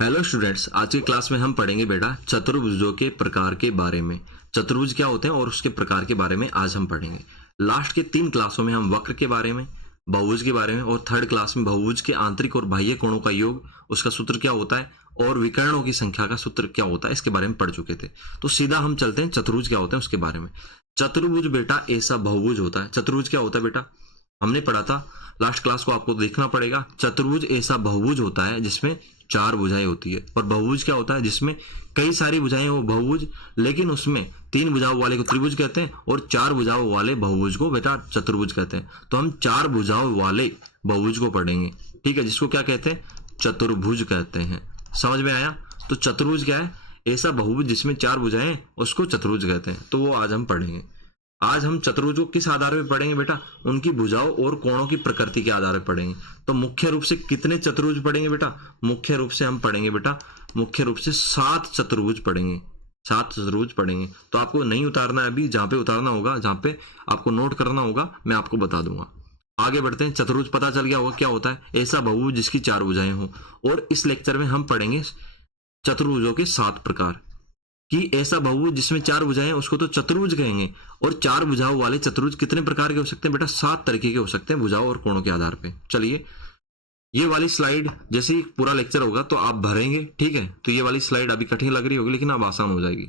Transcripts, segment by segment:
Hello students, आज की class में हम पढ़ेंगे बेटा चतुर्भुजों के प्रकार के बारे में। चतुर्भुज क्या होते हैं और उसके प्रकार के बारे में आज हम पढ़ेंगे। लास्ट के 3 क्लासों में हम वक्र के बारे में, बहुभुज के बारे में और थर्ड क्लास में बहुभुज के आंतरिक और बाह्य कोणों का योग, उसका सूत्र क्या होता है और विकर्णों की संख्या का सूत्र क्या होता है, इसके बारे में पढ़ चुके थे। तो सीधा हम चलते हैं चतुर्भुज क्या होते हैं उसके बारे में। चतुर्भुज बेटा ऐसा बहुभुज होता है। चतुर्भुज क्या होता है बेटा, हमने पढ़ा था लास्ट क्लास को, आपको देखना पड़ेगा। चतुर्भुज ऐसा बहुभुज होता है जिसमें 4 भुजाएं होती है। और बहुभुज क्या होता है, जिसमें कई सारी भुजाएं हो बहुभुज, लेकिन उसमें 3 भुजाओं वाले को त्रिभुज कहते हैं और 4 भुजाओं वाले बहुभुज को बेटा चतुर्भुज कहते हैं। तो हम 4 भुजाओं वाले बहुभुज को पढ़ेंगे, ठीक है, जिसको क्या कहते हैं, चतुर्भुज कहते हैं। समझ में आया? तो चतुर्भुज क्या है, ऐसा बहुभुज जिसमें 4 भुजाएं, उसको चतुर्भुज कहते हैं। तो वो आज हम पढ़ेंगे। आज हम चतुर्भुज को किस आधार पर पढ़ेंगे बेटा, उनकी भुजाओं और कोणों की प्रकृति के आधार पर पढ़ेंगे। तो मुख्य रूप से कितने चतुर्भुज पढ़ेंगे बेटा, मुख्य रूप से हम पढ़ेंगे बेटा, मुख्य रूप से 7 चतुर्भुज पढ़ेंगे। 7 चतुर्भुज पढ़ेंगे। तो आपको नहीं उतारना है अभी, जहां पे उतारना होगा, जहां पे आपको नोट करना होगा, मैं आपको बता दूंगा। आगे बढ़ते हैं। चतुर्भुज पता चल गया होगा क्या होता है, ऐसा बहुभुज जिसकी 4 भुजाएं हो। और इस लेक्चर में हम पढ़ेंगे चतुर्भुजों के 7 प्रकार। कि ऐसा बहुभुज जिसमें 4 भुजाएं हैं उसको तो चतुर्भुज कहेंगे। और 4 भुजाओं वाले चतुर्भुज कितने प्रकार के हो सकते हैं बेटा, 7 तरीके के हो सकते हैं भुजाओं और कोणों के आधार पे। चलिए, ये वाली स्लाइड जैसे ही पूरा लेक्चर होगा तो आप भरेंगे, ठीक है। तो ये वाली स्लाइड अभी कठिन लग रही होगी, लेकिन अब आसान हो जाएगी।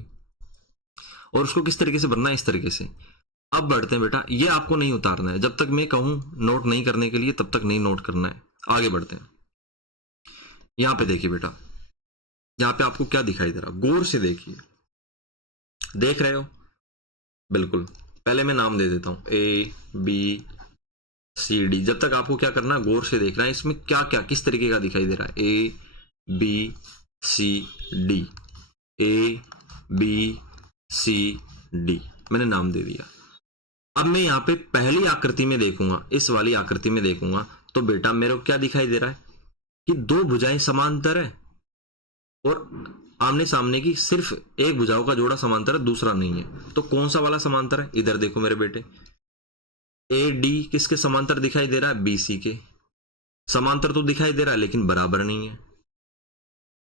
और उसको किस तरीके से भरना है, इस तरीके से। अब बढ़ते हैं बेटा, ये आपको नहीं उतारना है जब तक मैं कहूं नोट नहीं करने के लिए, तब तक नहीं नोट करना है। आगे बढ़ते हैं। यहां पे देखिए बेटा, यहां पे आपको क्या दिखाई दे रहा, गौर से देखिए। देख रहे हो? बिल्कुल। पहले मैं नाम दे देता हूं, ABCD। जब तक आपको क्या करना है, गौर से देखना है इसमें क्या क्या किस तरीके का दिखाई दे रहा है। ABCD, ABCD, मैंने नाम दे दिया। अब मैं यहां पे पहली आकृति में देखूंगा, इस वाली आकृति में देखूंगा, तो बेटा मेरे को क्या दिखाई दे रहा है कि 2 भुजाएं समांतर है और आमने सामने की सिर्फ एक भुजाओं का जोड़ा समांतर है, दूसरा नहीं है। तो कौन सा वाला समांतर है, इधर देखो मेरे बेटे। AD किसके समांतर दिखाई दे रहा है, BC के समांतर तो दिखाई दे रहा है, लेकिन बराबर नहीं है।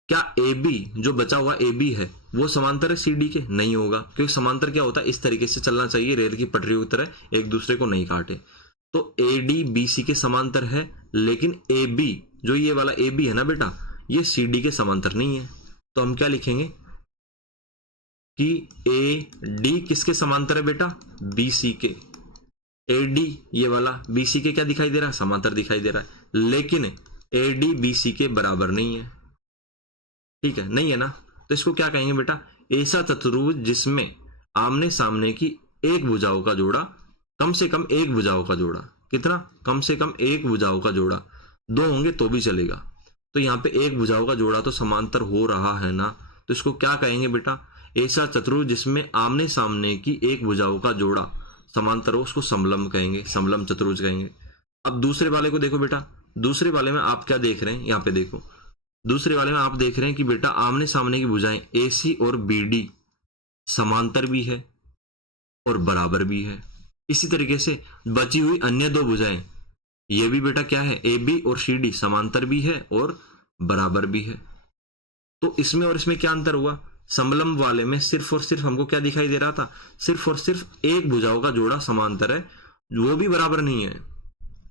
क्या AB जो बचा हुआ AB है वो समांतर है CD के, नहीं होगा, क्योंकि समांतर क्या होता है, इस तरीके से चलना चाहिए, रेल की पटरियों की तरह, एक दूसरे को नहीं काटे। तो AD BC के समांतर है, लेकिन AB जो ये वाला AB है ना बेटा, ये CD के समांतर नहीं है। तो हम क्या लिखेंगे कि AD किसके समांतर है बेटा, BC के। AD ये वाला BC के क्या दिखाई दे रहा है, समांतर दिखाई दे रहा है, लेकिन AD BC के बराबर नहीं है, ठीक है, नहीं है ना। तो इसको क्या कहेंगे बेटा, ऐसा चतुर्भुज जिसमें आमने सामने की एक भुजाओं का जोड़ा, कम से कम एक भुजाओं का जोड़ा, कितना, कम से कम एक भुजाओं का जोड़ा, 2 होंगे तो भी चलेगा। तो यहाँ पे एक भुजाओं का जोड़ा तो समांतर हो रहा है ना, तो इसको क्या कहेंगे बेटा, ऐसा चतुर्भुज जिसमें आमने सामने की एक भुजाओं का जोड़ा समांतर हो, उसको समलंब कहेंगे, समलंब चतुर्भुज कहेंगे। अब दूसरे वाले को देखो बेटा, दूसरे वाले में आप क्या देख रहे हैं, यहाँ पे देखो, दूसरे वाले में आप देख रहे हैं कि बेटा आमने सामने की भुजाएं AC और BD समांतर भी है और बराबर भी है। इसी तरीके से बची हुई अन्य 2 भुजाएं, ये भी बेटा क्या है, AB और CD समांतर भी है और बराबर भी है। तो इसमें और इसमें क्या अंतर हुआ, समलंब वाले में सिर्फ और सिर्फ हमको क्या दिखाई दे रहा था, सिर्फ और सिर्फ एक भुजाओं का जोड़ा समांतर है, वो भी बराबर नहीं है।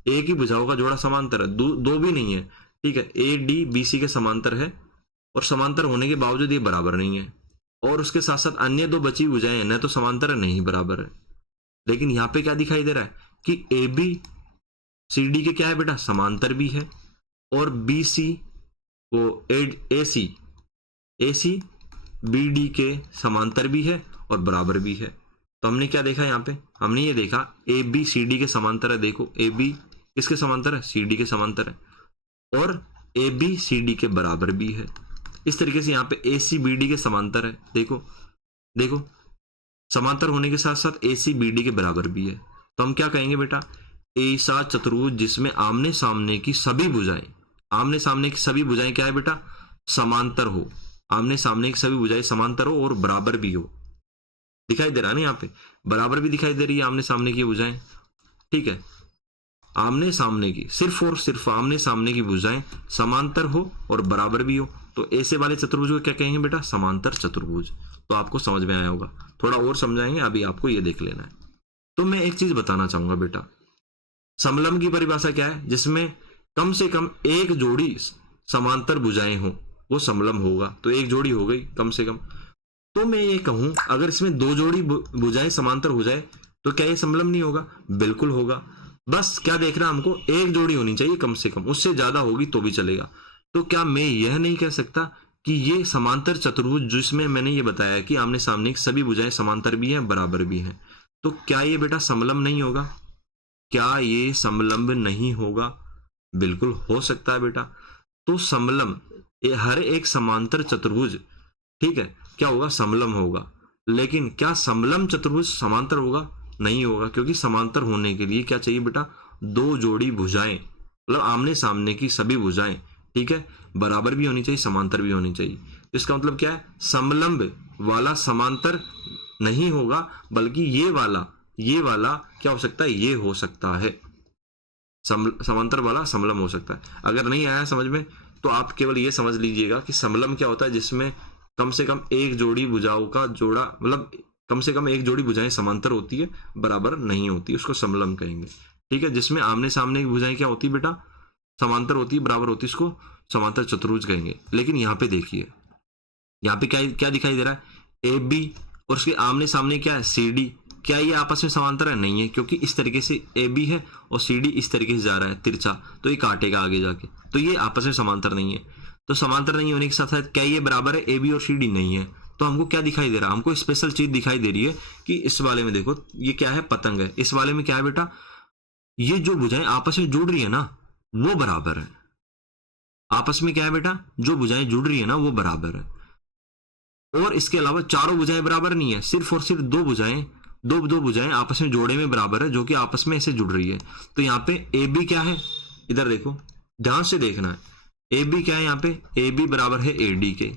एक ही भुजाओं का जोड़ा समांतर है, दो भी नहीं है, ठीक है। AD BC के समांतर है और समांतर होने के बावजूद ये बराबर नहीं है। और उसके साथ साथ अन्य 2 बची भुजाएं न तो समांतर है, नहीं बराबर है। लेकिन यहाँ पे क्या दिखाई दे रहा है कि AB CD के क्या है बेटा, समांतर भी है, और BC को AC BD के समांतर भी है और बराबर भी है। तो हमने क्या देखा यहाँ पे, हमने ये देखा AB CD के समांतर है। देखो AB किसके समांतर है, CD के समांतर है, और AB CD के बराबर भी है। इस तरीके से यहाँ पे AC BD के समांतर है। देखो देखो, समांतर होने के साथ साथ AC BD के बराबर भी है। तो हम क्या कहेंगे बेटा, ऐसा चतुर्भुज जिसमें आमने सामने की सभी भुजाएं, आमने सामने की सभी भुजाएं क्या है बेटा, समांतर हो, आमने सामने की सभी भुजाएं समांतर हो और बराबर भी हो। दिखाई दे रहा है ना, यहाँ पे बराबर भी दिखाई दे रही है आमने सामने की भुजाएं, ठीक है। आमने सामने की, सिर्फ और सिर्फ आमने सामने की भुजाएं समांतर हो और बराबर भी हो, तो ऐसे वाले चतुर्भुज को क्या कहेंगे बेटा? समांतर चतुर्भुज। तो आपको समझ में आया होगा। थोड़ा और समझाएंगे, अभी आपको ये देख लेना है। तो मैं एक चीज बताना चाहूंगा बेटा, समलंब की परिभाषा क्या है? जिसमें कम से कम एक जोड़ी समांतर भुजाएं हो, वो समलंब होगा। तो एक जोड़ी हो गई कम से कम। तो मैं ये कहूं, अगर इसमें दो जोड़ी भुजाएं समांतर हो जाए तो क्या ये समलंब नहीं होगा? बिल्कुल होगा। बस क्या देखना हमको, एक जोड़ी होनी चाहिए कम से कम, उससे ज्यादा होगी तो भी चलेगा। तो क्या मैं यह नहीं कह सकता कि ये समांतर चतुर्भुज जिसमें मैंने ये बताया कि आमने सामने की सभी भुजाएं समांतर भी हैं, बराबर भी हैं, तो क्या ये बेटा समलंब नहीं होगा? क्या ये समलंब नहीं होगा? बिल्कुल हो सकता है बेटा। तो समलंब, हर एक समांतर चतुर्भुज, ठीक है, क्या होगा? समलंब होगा। लेकिन क्या समलंब चतुर्भुज समांतर होगा? नहीं होगा, क्योंकि समांतर होने के लिए क्या चाहिए बेटा? दो जोड़ी भुजाएं, मतलब आमने सामने की सभी भुजाएं, ठीक है, बराबर भी होनी चाहिए, समांतर भी होनी चाहिए। तो इसका मतलब क्या है? समलंब वाला समांतर नहीं होगा, बल्कि ये वाला क्या हो सकता है? ये हो सकता है, समांतर वाला समलंब हो सकता है। अगर नहीं आया समझ में, तो आप केवल ये समझ लीजिएगा कि समलंब क्या होता है? जिसमें कम से कम एक जोड़ी भुजाओं का जोड़ा, मतलब कम से कम एक जोड़ी भुजाएं समांतर होती है, बराबर नहीं होती, उसको समलंब कहेंगे। ठीक है, जिसमें आमने सामने की भुजाएं क्या होती है बेटा? समांतर होती है, बराबर होती है, इसको समांतर चतुर्भुज कहेंगे। लेकिन यहाँ पे देखिए, यहाँ पे क्या क्या दिखाई दे रहा है? ए बी और उसके आमने सामने क्या है? C D. क्या ये आपस में समांतर है? नहीं है, क्योंकि इस तरीके से ए बी है और सी डी इस तरीके से जा रहा है तिरछा, तो ये काटेगा आगे जाके, तो ये आपस में समांतर नहीं है। तो समांतर नहीं होने के साथ साथ क्या ये बराबर है? ए बी और सी डी नहीं है। तो हमको क्या दिखाई दे रहा है? हमको स्पेशल चीज दिखाई दे रही है कि इस वाले में देखो, ये क्या है? पतंग है। इस वाले में क्या है बेटा? ये जो भुजाएं आपस में जुड़ रही है ना, वो बराबर है। आपस में क्या है बेटा? जो भुजाएं जुड़ रही है ना, वो बराबर है। और इसके अलावा चारों भुजाएं बराबर नहीं है, सिर्फ और सिर्फ दो भुजाएं आपस में जोड़े में बराबर है, जो कि आपस में ऐसे जुड़ रही है। तो यहाँ पे ए बी क्या है? इधर देखो, ध्यान से देखना है। ए बी क्या है? यहाँ पे ए बी बराबर है ए डी के,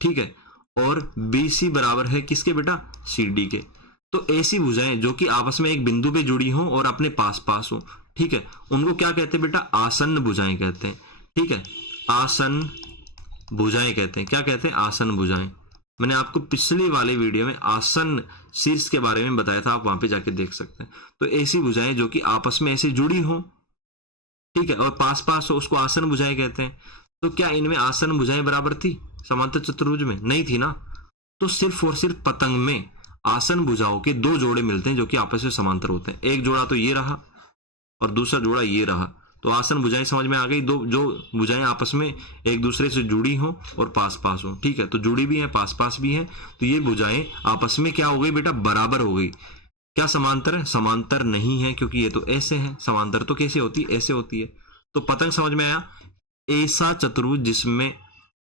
ठीक है, और बी सी बराबर है किसके बेटा? सी डी के। तो ऐसी भुजाएं जो कि आपस में एक बिंदु पे जुड़ी हो और अपने पास पास हो, ठीक है, उनको क्या कहते हैं बेटा? आसन्न भुजाएं कहते हैं। ठीक है, आसन्न भुजाएं कहते हैं। क्या कहते हैं? आसन्न भुजाएं। मैंने आपको पिछले वाले वीडियो में आसन शीर्ष के बारे में बताया था, आप वहां पे जाके देख सकते हैं। तो ऐसी भुजाएं जो कि आपस में ऐसे जुड़ी हो, ठीक है, और पास पास हो, उसको आसन भुजाएं कहते हैं। तो क्या इनमें आसन भुजाएं बराबर थी समांतर चतुर्भुज में? नहीं थी ना। तो सिर्फ और सिर्फ पतंग में आसन भुजाओं के दो जोड़े मिलते हैं जो कि आपस में समांतर होते हैं। एक जोड़ा तो ये रहा और दूसरा जोड़ा ये रहा। तो आसन भुजाएं समझ में आ गई, दो जो भुजाएं आपस में एक दूसरे से जुड़ी हो और पास पास हो, ठीक है, तो जुड़ी भी हैं, पास पास भी हैं, तो ये भुजाएं आपस में क्या हो गई बेटा? बराबर हो गई। क्या समांतर है? समांतर नहीं है, क्योंकि ये तो ऐसे हैं। समांतर तो कैसे होती है? ऐसे होती है। तो पतंग समझ में आया? ऐसा चतुर्भुज जिसमें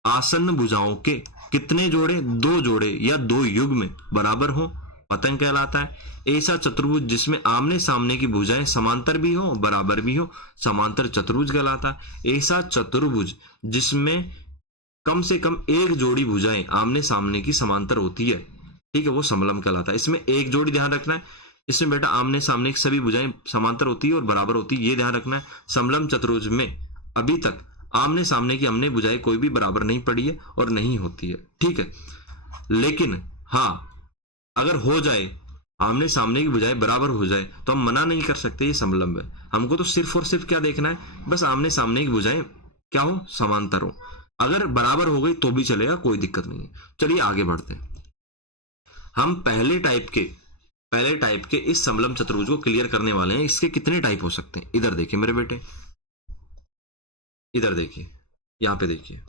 आसन्न भुजाओं के कितने जोड़े? दो जोड़े या दो युग्म बराबर हो, पतंग कहलाता है। ऐसा चतुर्भुज जिसमें आमने सामने की भुजाएं समांतर भी हो, बराबर भी हो, समांतर चतुर्भुज कहलाता है। ऐसा चतुर्भुज जिसमें कम से कम एक जोड़ी भुजाएं आमने सामने की समांतर होती है, ठीक है, वो समलंब कहलाता है। इसमें एक जोड़ी ध्यान रखना है, इसमें बेटा आमने सामने की सभी भुजाएं समांतर होती है और बराबर होती है, ये ध्यान रखना है। समलंब चतुर्भुज में अभी तक आमने सामने की हमने भुजाएं कोई भी बराबर नहीं पड़ी है और नहीं होती है, ठीक है। लेकिन हाँ, अगर हो जाए, आमने सामने की भुजाएं बराबर हो जाए, तो हम मना नहीं कर सकते ये समलंब है। हमको तो सिर्फ और सिर्फ क्या देखना है? बस आमने सामने की भुजाएं क्या हो? समांतर हो। अगर बराबर हो गई तो भी चलेगा, कोई दिक्कत नहीं है। चलिए आगे बढ़ते हैं। हम पहले टाइप के इस समलंब चतुर्भुज को क्लियर करने वाले हैं। इसके कितने टाइप हो सकते हैं? इधर देखिए मेरे बेटे, इधर देखिए, यहां पे देखिए,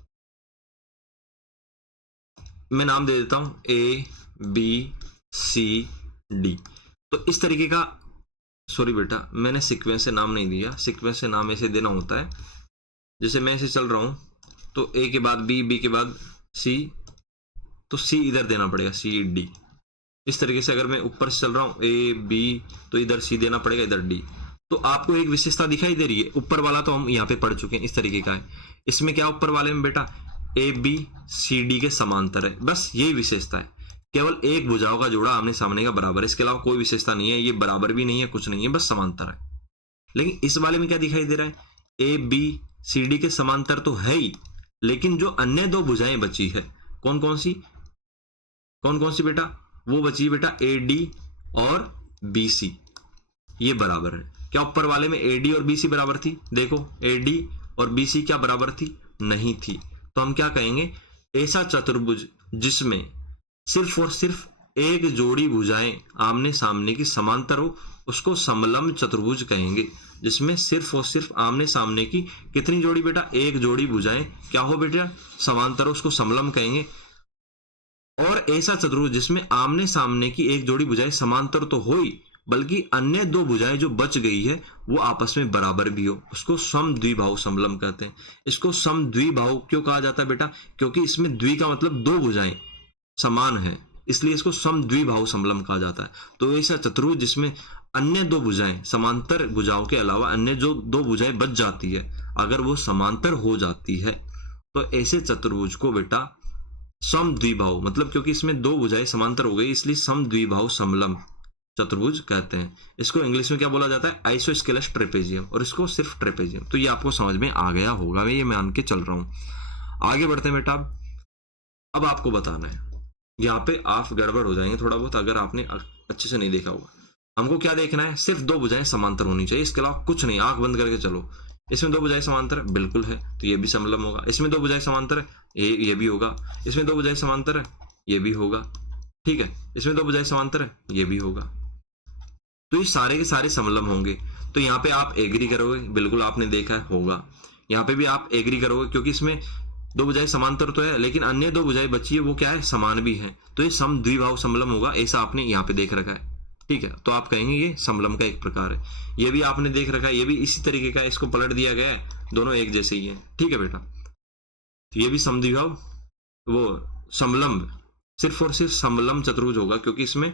मैं नाम दे देता हूं ए बी सी डी। तो इस तरीके का, सॉरी बेटा, मैंने सीक्वेंस से नाम नहीं दिया। सीक्वेंस से नाम ऐसे देना होता है, जैसे मैं ऐसे चल रहा हूं तो ए के बाद बी, बी के बाद सी, तो सी इधर देना पड़ेगा, सी डी। इस तरीके से अगर मैं ऊपर से चल रहा हूं ए बी, तो इधर सी देना पड़ेगा, इधर डी। तो आपको एक विशेषता दिखाई दे रही है। ऊपर वाला तो हम यहाँ पे पढ़ चुके हैं, इस तरीके का है। इसमें क्या ऊपर वाले में बेटा? ए बी सी डी के समांतर है, बस यही विशेषता है। केवल एक भुजाओं का जोड़ा आमने सामने का बराबर है, इसके अलावा कोई विशेषता नहीं है। ये बराबर भी नहीं है, कुछ नहीं है, बस समांतर है। लेकिन इस वाले में क्या दिखाई दे रहा है? ए बी सी डी के समांतर तो है ही, लेकिन जो अन्य दो भुजाएं बची है, कौन कौन सी बेटा? वो बची है बेटा AD और BC, ये बराबर है। क्या ऊपर वाले में AD और BC बराबर थी? देखो AD और BC क्या बराबर थी? नहीं थी। तो हम क्या कहेंगे? ऐसा चतुर्भुज जिसमें सिर्फ और सिर्फ एक जोड़ी भुजाएं आमने सामने की समांतर हो, उसको समलंब चतुर्भुज कहेंगे। जिसमें सिर्फ और सिर्फ आमने सामने की कितनी जोड़ी बेटा? एक जोड़ी भुजाएं क्या हो बेटा? समांतर हो, उसको समलंब कहेंगे। और ऐसा चतुर्भुज जिसमें आमने सामने की एक जोड़ी भुजाएं समांतर तो हो ही, बल्कि अन्य दो भुजाएं जो बच गई है वो आपस में बराबर भी हो, उसको समद्विबाहु समलंब कहते हैं। इसको समद्विबाहु क्यों कहा जाता है बेटा? क्योंकि इसमें द्वि का मतलब दो भुजाएं समान है, इसलिए इसको समद्विबाहु समलंब कहा जाता है। तो ऐसा चतुर्भुज जिसमें अन्य दो भुजाएं, समांतर भुजाओं के अलावा अन्य जो दो भुजाएं बच जाती है, अगर वो समांतर हो जाती है, तो ऐसे चतुर्भुज को बेटा समद्विबाहु, मतलब क्योंकि इसमें दो भुजाएं समांतर हो गई इसलिए समद्विबाहु समलंब चतुर्भुज कहते हैं। इसको इंग्लिश में क्या बोला जाता है? आइसोस्केलस ट्रेपेजियम, और इसको सिर्फ ट्रेपेजियम। तो ये आपको समझ में आ गया होगा, मैं ये मान के चल रहा हूं। आगे बढ़ते हैं बेटा। अब आपको बताना है, यहाँ पे आप गड़बड़ हो जाएंगे थोड़ा बहुत अगर आपने अच्छे से नहीं देखा होगा। हमको क्या देखना है? सिर्फ दो भुजाएं समांतर होनी चाहिए, इसके अलावा कुछ नहीं। आंख बंद करके चलो। इसमें दो भुजाएं समांतर है, बिल्कुल है, तो ये भी समलंब होगा। इसमें दो भुजाएं समांतर है, ये भी होगा। इसमें दो भुजाएं समांतर है, ये भी होगा। ठीक है, इसमें दो भुजाएं समांतर है, ये भी होगा। तो ये सारे के सारे समलंब होंगे। तो यहाँ पे आप एग्री करोगे, बिल्कुल आपने देखा है, होगा। यहाँ पे भी आप एग्री करोगे क्योंकि इसमें दो भुजाएं समांतर तो है, लेकिन अन्य दो भुजाएं बची है वो क्या है? समान भी है। तो ये समद्विबाहु समलंब होगा, ऐसा आपने यहाँ पे देख रखा है। ठीक है, तो आप कहेंगे ये समलंब का एक प्रकार है। ये भी आपने देख रखा है, ये भी इसी तरीके का है, इसको पलट दिया गया है, दोनों एक जैसे ही है। ठीक है बेटा, तो ये भी समद्विबाहु वो समलंब, सिर्फ और सिर्फ समलंब चतुर्भुज होगा क्योंकि इसमें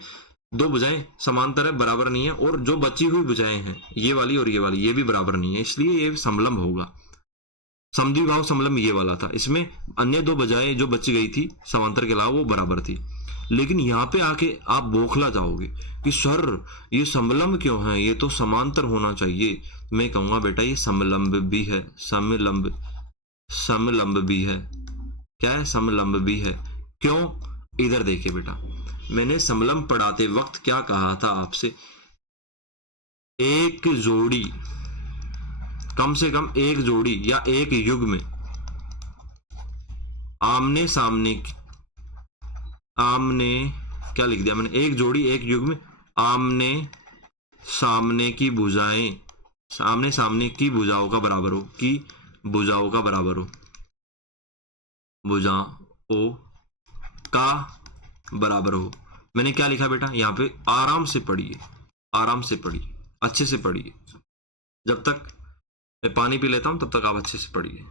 दो भुजाएं समांतर है, बराबर नहीं है, और जो बची हुई भुजाएं हैं ये वाली और ये भी बराबर नहीं है, इसलिए ये समलंब होगा। समद्विबाहु समलंब ये वाला था, इसमें अन्य दो भुजाएं जो बची गई थी समांतर के अलावा वो बराबर थी। लेकिन यहाँ पे आके आप बौखला जाओगे कि सर ये समलंब क्यों है, ये तो समांतर होना चाहिए। मैं कहूंगा बेटा ये समलंब भी है, समलंब भी है। क्या है? समलंब भी है। क्यों? इधर देखिए बेटा, मैंने समलंब पढ़ाते वक्त क्या कहा था आपसे? एक जोड़ी, कम से कम एक जोड़ी या एक युग्म आमने सामने, आमने क्या लिख दिया मैंने? एक जोड़ी एक युग्म आमने सामने की भुजाएं, सामने सामने की भुजाओं का बराबर हो, की भुजाओं का बराबर हो, भुजाओं का बराबर हो। मैंने क्या लिखा बेटा? यहाँ पे आराम से पढ़िए, आराम से पढ़िए, अच्छे से पढ़िए। जब तक मैं पानी पी लेता हूं तब तक आप अच्छे से पढ़िए।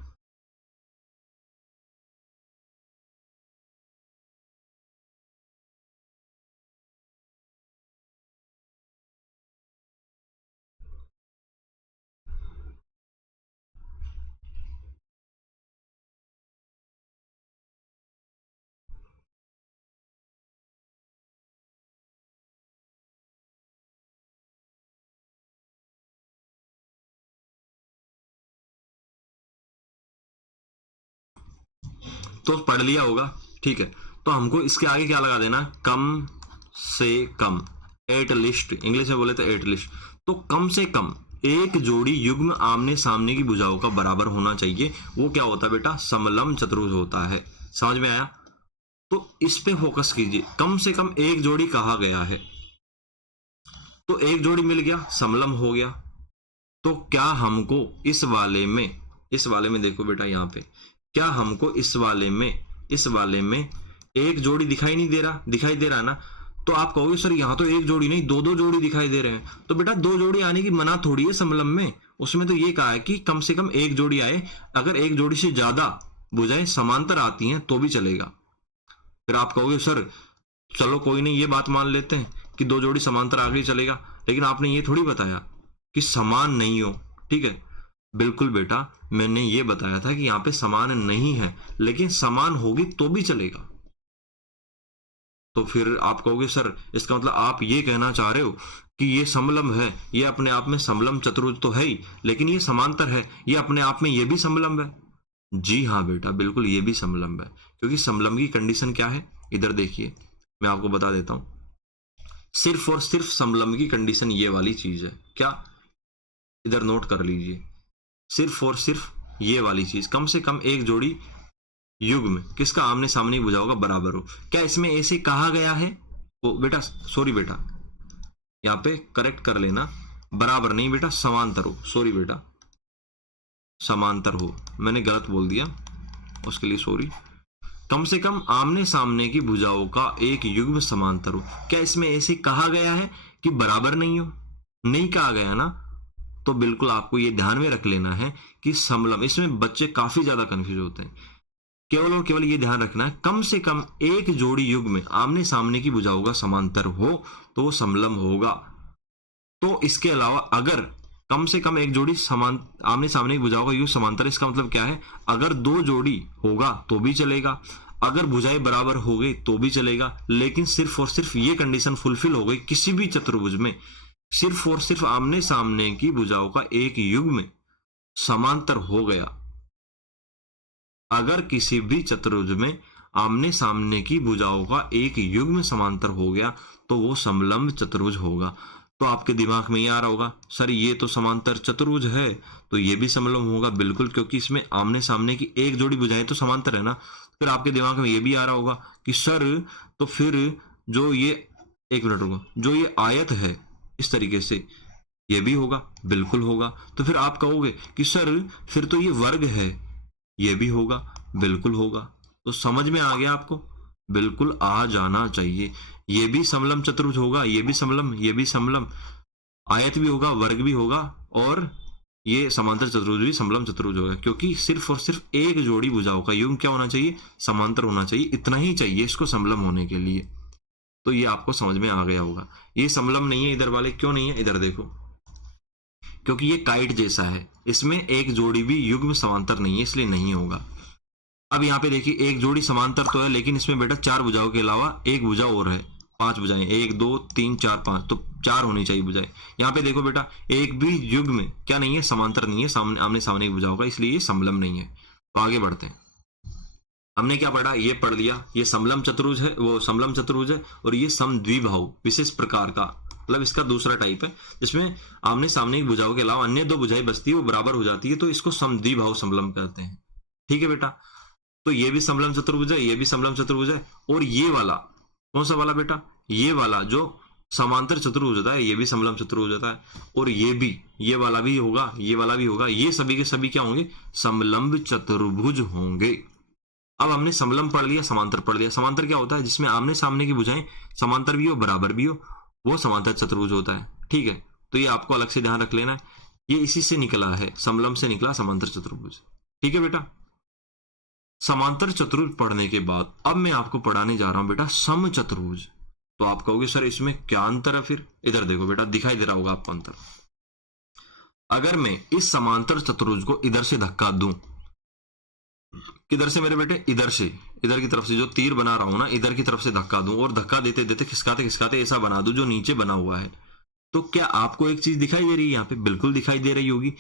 तो पढ़ लिया होगा, ठीक है। तो हमको इसके आगे क्या लगा देना? कम से कम, एट लिस्ट, इंग्लिश में बोले तो एट लिस्ट। तो कम से कम एक जोड़ी युग्म आमने सामने की भुजाओं का बराबर होना चाहिए। वो क्या होता है बेटा? समलंब चतुर्भुज होता है। समझ में आया? तो इस पे फोकस कीजिए, कम से कम एक जोड़ी कहा गया है, तो एक जोड़ी मिल गया, समलंब हो गया। तो क्या हमको इस वाले में देखो बेटा, यहाँ पे क्या हमको इस वाले में एक जोड़ी दिखाई नहीं दे रहा? दिखाई दे रहा है ना? तो आप कहोगे सर यहाँ तो एक जोड़ी नहीं, दो दो जोड़ी दिखाई दे रहे हैं। तो बेटा दो जोड़ी आने की मना थोड़ी है समलंब में, उसमें तो ये कहा है कि कम से कम एक जोड़ी आए। अगर एक जोड़ी से ज्यादा भुजाएं समांतर आती हैं तो भी चलेगा। फिर आप कहोगे सर चलो कोई नहीं, ये बात मान लेते हैं कि दो जोड़ी समांतर आ गई चलेगा, लेकिन आपने ये थोड़ी बताया कि समान नहीं हो। ठीक है, बिल्कुल बेटा, मैंने ये बताया था कि यहाँ पे समान नहीं है, लेकिन समान होगी तो भी चलेगा। तो फिर आप कहोगे सर इसका मतलब आप ये कहना चाह रहे हो कि ये समलंब है, ये अपने आप में समलंब चतुर्भुज तो है ही, लेकिन ये समांतर है, ये अपने आप में ये भी समलंब है। जी हाँ बेटा, बिल्कुल ये भी समलंब है, क्योंकि समलंब की कंडीशन क्या है, इधर देखिए, मैं आपको बता देता हूं। सिर्फ और सिर्फ समलंब की कंडीशन ये वाली चीज है, क्या, इधर नोट कर लीजिए, सिर्फ और सिर्फ ये वाली चीज, कम से कम एक जोड़ी युग्म किसका आमने सामने की भुजाओं का बराबर हो। क्या इसमें ऐसे कहा गया है, ओ बेटा सॉरी बेटा, यहाँ पे करेक्ट कर लेना, बराबर नहीं बेटा, समांतर हो, सॉरी बेटा, समांतर हो, मैंने गलत बोल दिया, उसके लिए सॉरी। कम से कम आमने सामने की भुजाओं का एक युग्म समांतर हो। क्या इसमें ऐसे कहा गया है कि बराबर नहीं हो, नहीं कहा गया ना, तो बिल्कुल आपको ये ध्यान में रख लेना है कि समलंब, इसमें बच्चे काफी ज्यादा कंफ्यूज होते हैं। केवल और केवल ये ध्यान रखना है, कम से कम एक जोड़ी युग्म में आमने सामने की भुजाओं का समांतर हो तो वो समलंब होगा। तो इसके अलावा अगर कम से कम एक जोड़ी समान आमने सामने की भुजाओं का युग समांतर, इसका मतलब क्या है, अगर दो जोड़ी होगा तो भी चलेगा, अगर भुजाएं बराबर हो गई तो भी चलेगा, लेकिन सिर्फ और सिर्फ ये कंडीशन फुलफिल हो गई किसी भी चतुर्भुज में, सिर्फ और सिर्फ आमने सामने की भुजाओं का एक युग्म में समांतर हो गया। अगर किसी भी चतुर्भुज में आमने सामने की भुजाओं का एक युग्म समांतर हो गया तो वो समलंब चतुर्भुज होगा। तो आपके दिमाग में ये आ रहा होगा, सर ये तो समांतर चतुर्भुज है तो ये भी समलंब होगा, बिल्कुल, क्योंकि इसमें आमने सामने की एक जोड़ी भुजाएं तो समांतर है ना। फिर आपके दिमाग में ये भी आ रहा होगा कि सर तो फिर जो ये, एक मिनट रुको, जो ये आयत है इस तरीके से ये भी होगा, बिल्कुल होगा। तो फिर आप कहोगे कि सर फिर तो ये वर्ग है, ये भी होगा, बिल्कुल होगा। तो समझ में आ गया आपको, बिल्कुल आ जाना चाहिए। ये भी समलंब चतुर्भुज होगा, ये भी समलंब, ये भी समलंब, आयत भी होगा, वर्ग भी होगा, और ये समांतर चतुर्भुज भी समलंब चतुर्भुज होगा, क्योंकि सिर्फ और सिर्फ एक जोड़ी भुजाओं का युग्म क्या होना चाहिए, समांतर होना चाहिए, इतना ही चाहिए इसको समलंब होने के लिए। तो ये आपको समझ में आ गया होगा। ये समलंब नहीं है इधर वाले, क्यों नहीं है, इधर देखो, क्योंकि ये काइट जैसा है, इसमें एक जोड़ी भी युग्म समांतर नहीं है, इसलिए नहीं होगा। अब यहाँ पे देखिए एक जोड़ी समांतर तो है, लेकिन इसमें बेटा चार भुजाओं के अलावा एक भुजा और है, पांच भुजाएं, एक दो तीन चार पांच, तो चार होनी चाहिए भुजाएं। यहाँ पे देखो बेटा एक भी युग्म में क्या नहीं है, समांतर नहीं है, सामने आमने सामने की भुजाओं का, इसलिए ये समलंब नहीं है। तो आगे बढ़ते हैं, हमने क्या पढ़ा, ये पढ़ लिया, ये समलंब चतुर्भुज है, वो समलंब चतुर्भुज है, और ये समद्विबाहु विशेष प्रकार का, मतलब इसका दूसरा टाइप है जिसमें आमने सामने की भुजाओं के अलावा अन्य दो भुजाएं बचती है, वो बराबर हो जाती है, तो इसको समद्विबाहु समलंब कहते हैं। ठीक है बेटा, तो ये भी समलंब चतुर्भुज है, ये भी समलंब चतुर्भुज है, और ये वाला कौन सा वाला बेटा, ये वाला जो समांतर चतुर्भुज होता है, ये भी समलंब चतुर्भुज होता है, और ये भी, ये वाला भी होगा, ये वाला भी होगा, ये सभी के सभी क्या होंगे, समलंब चतुर्भुज होंगे। अब हमने समलंब पढ़ लिया, समांतर पढ़ लिया। समांतर क्या होता है, जिसमें आमने सामने की भुजाएं समांतर भी हो बराबर भी हो, वो समांतर चतुर्भुज होता है। ठीक है, तो ये आपको अलग से ध्यान रख लेना है, ये इसी से निकला है, समलंब से निकला समांतर चतुर्भुज। ठीक है बेटा, समांतर चतुर्भुज पढ़ने के बाद अब मैं आपको पढ़ाने जा रहा हूं बेटा सम चतुर्भुज। तो आप कहोगे सर इसमें क्या अंतर है, फिर इधर देखो बेटा, दिखाई दे रहा होगा आपको अंतर। अगर मैं इस समांतर चतुर्भुज को इधर से धक्का दूं, किधर से मेरे बेटे, इधर से, इधर की तरफ से जो तीर बना रहा हूं ना, इधर की तरफ से धक्का दूं, और धक्का देते देते खिसकाते खिसकाते ऐसा बना दूं जो नीचे बना हुआ है, तो क्या आपको एक चीज दिखाई दे रही है, यहाँ पे बिल्कुल दिखाई दे रही होगी।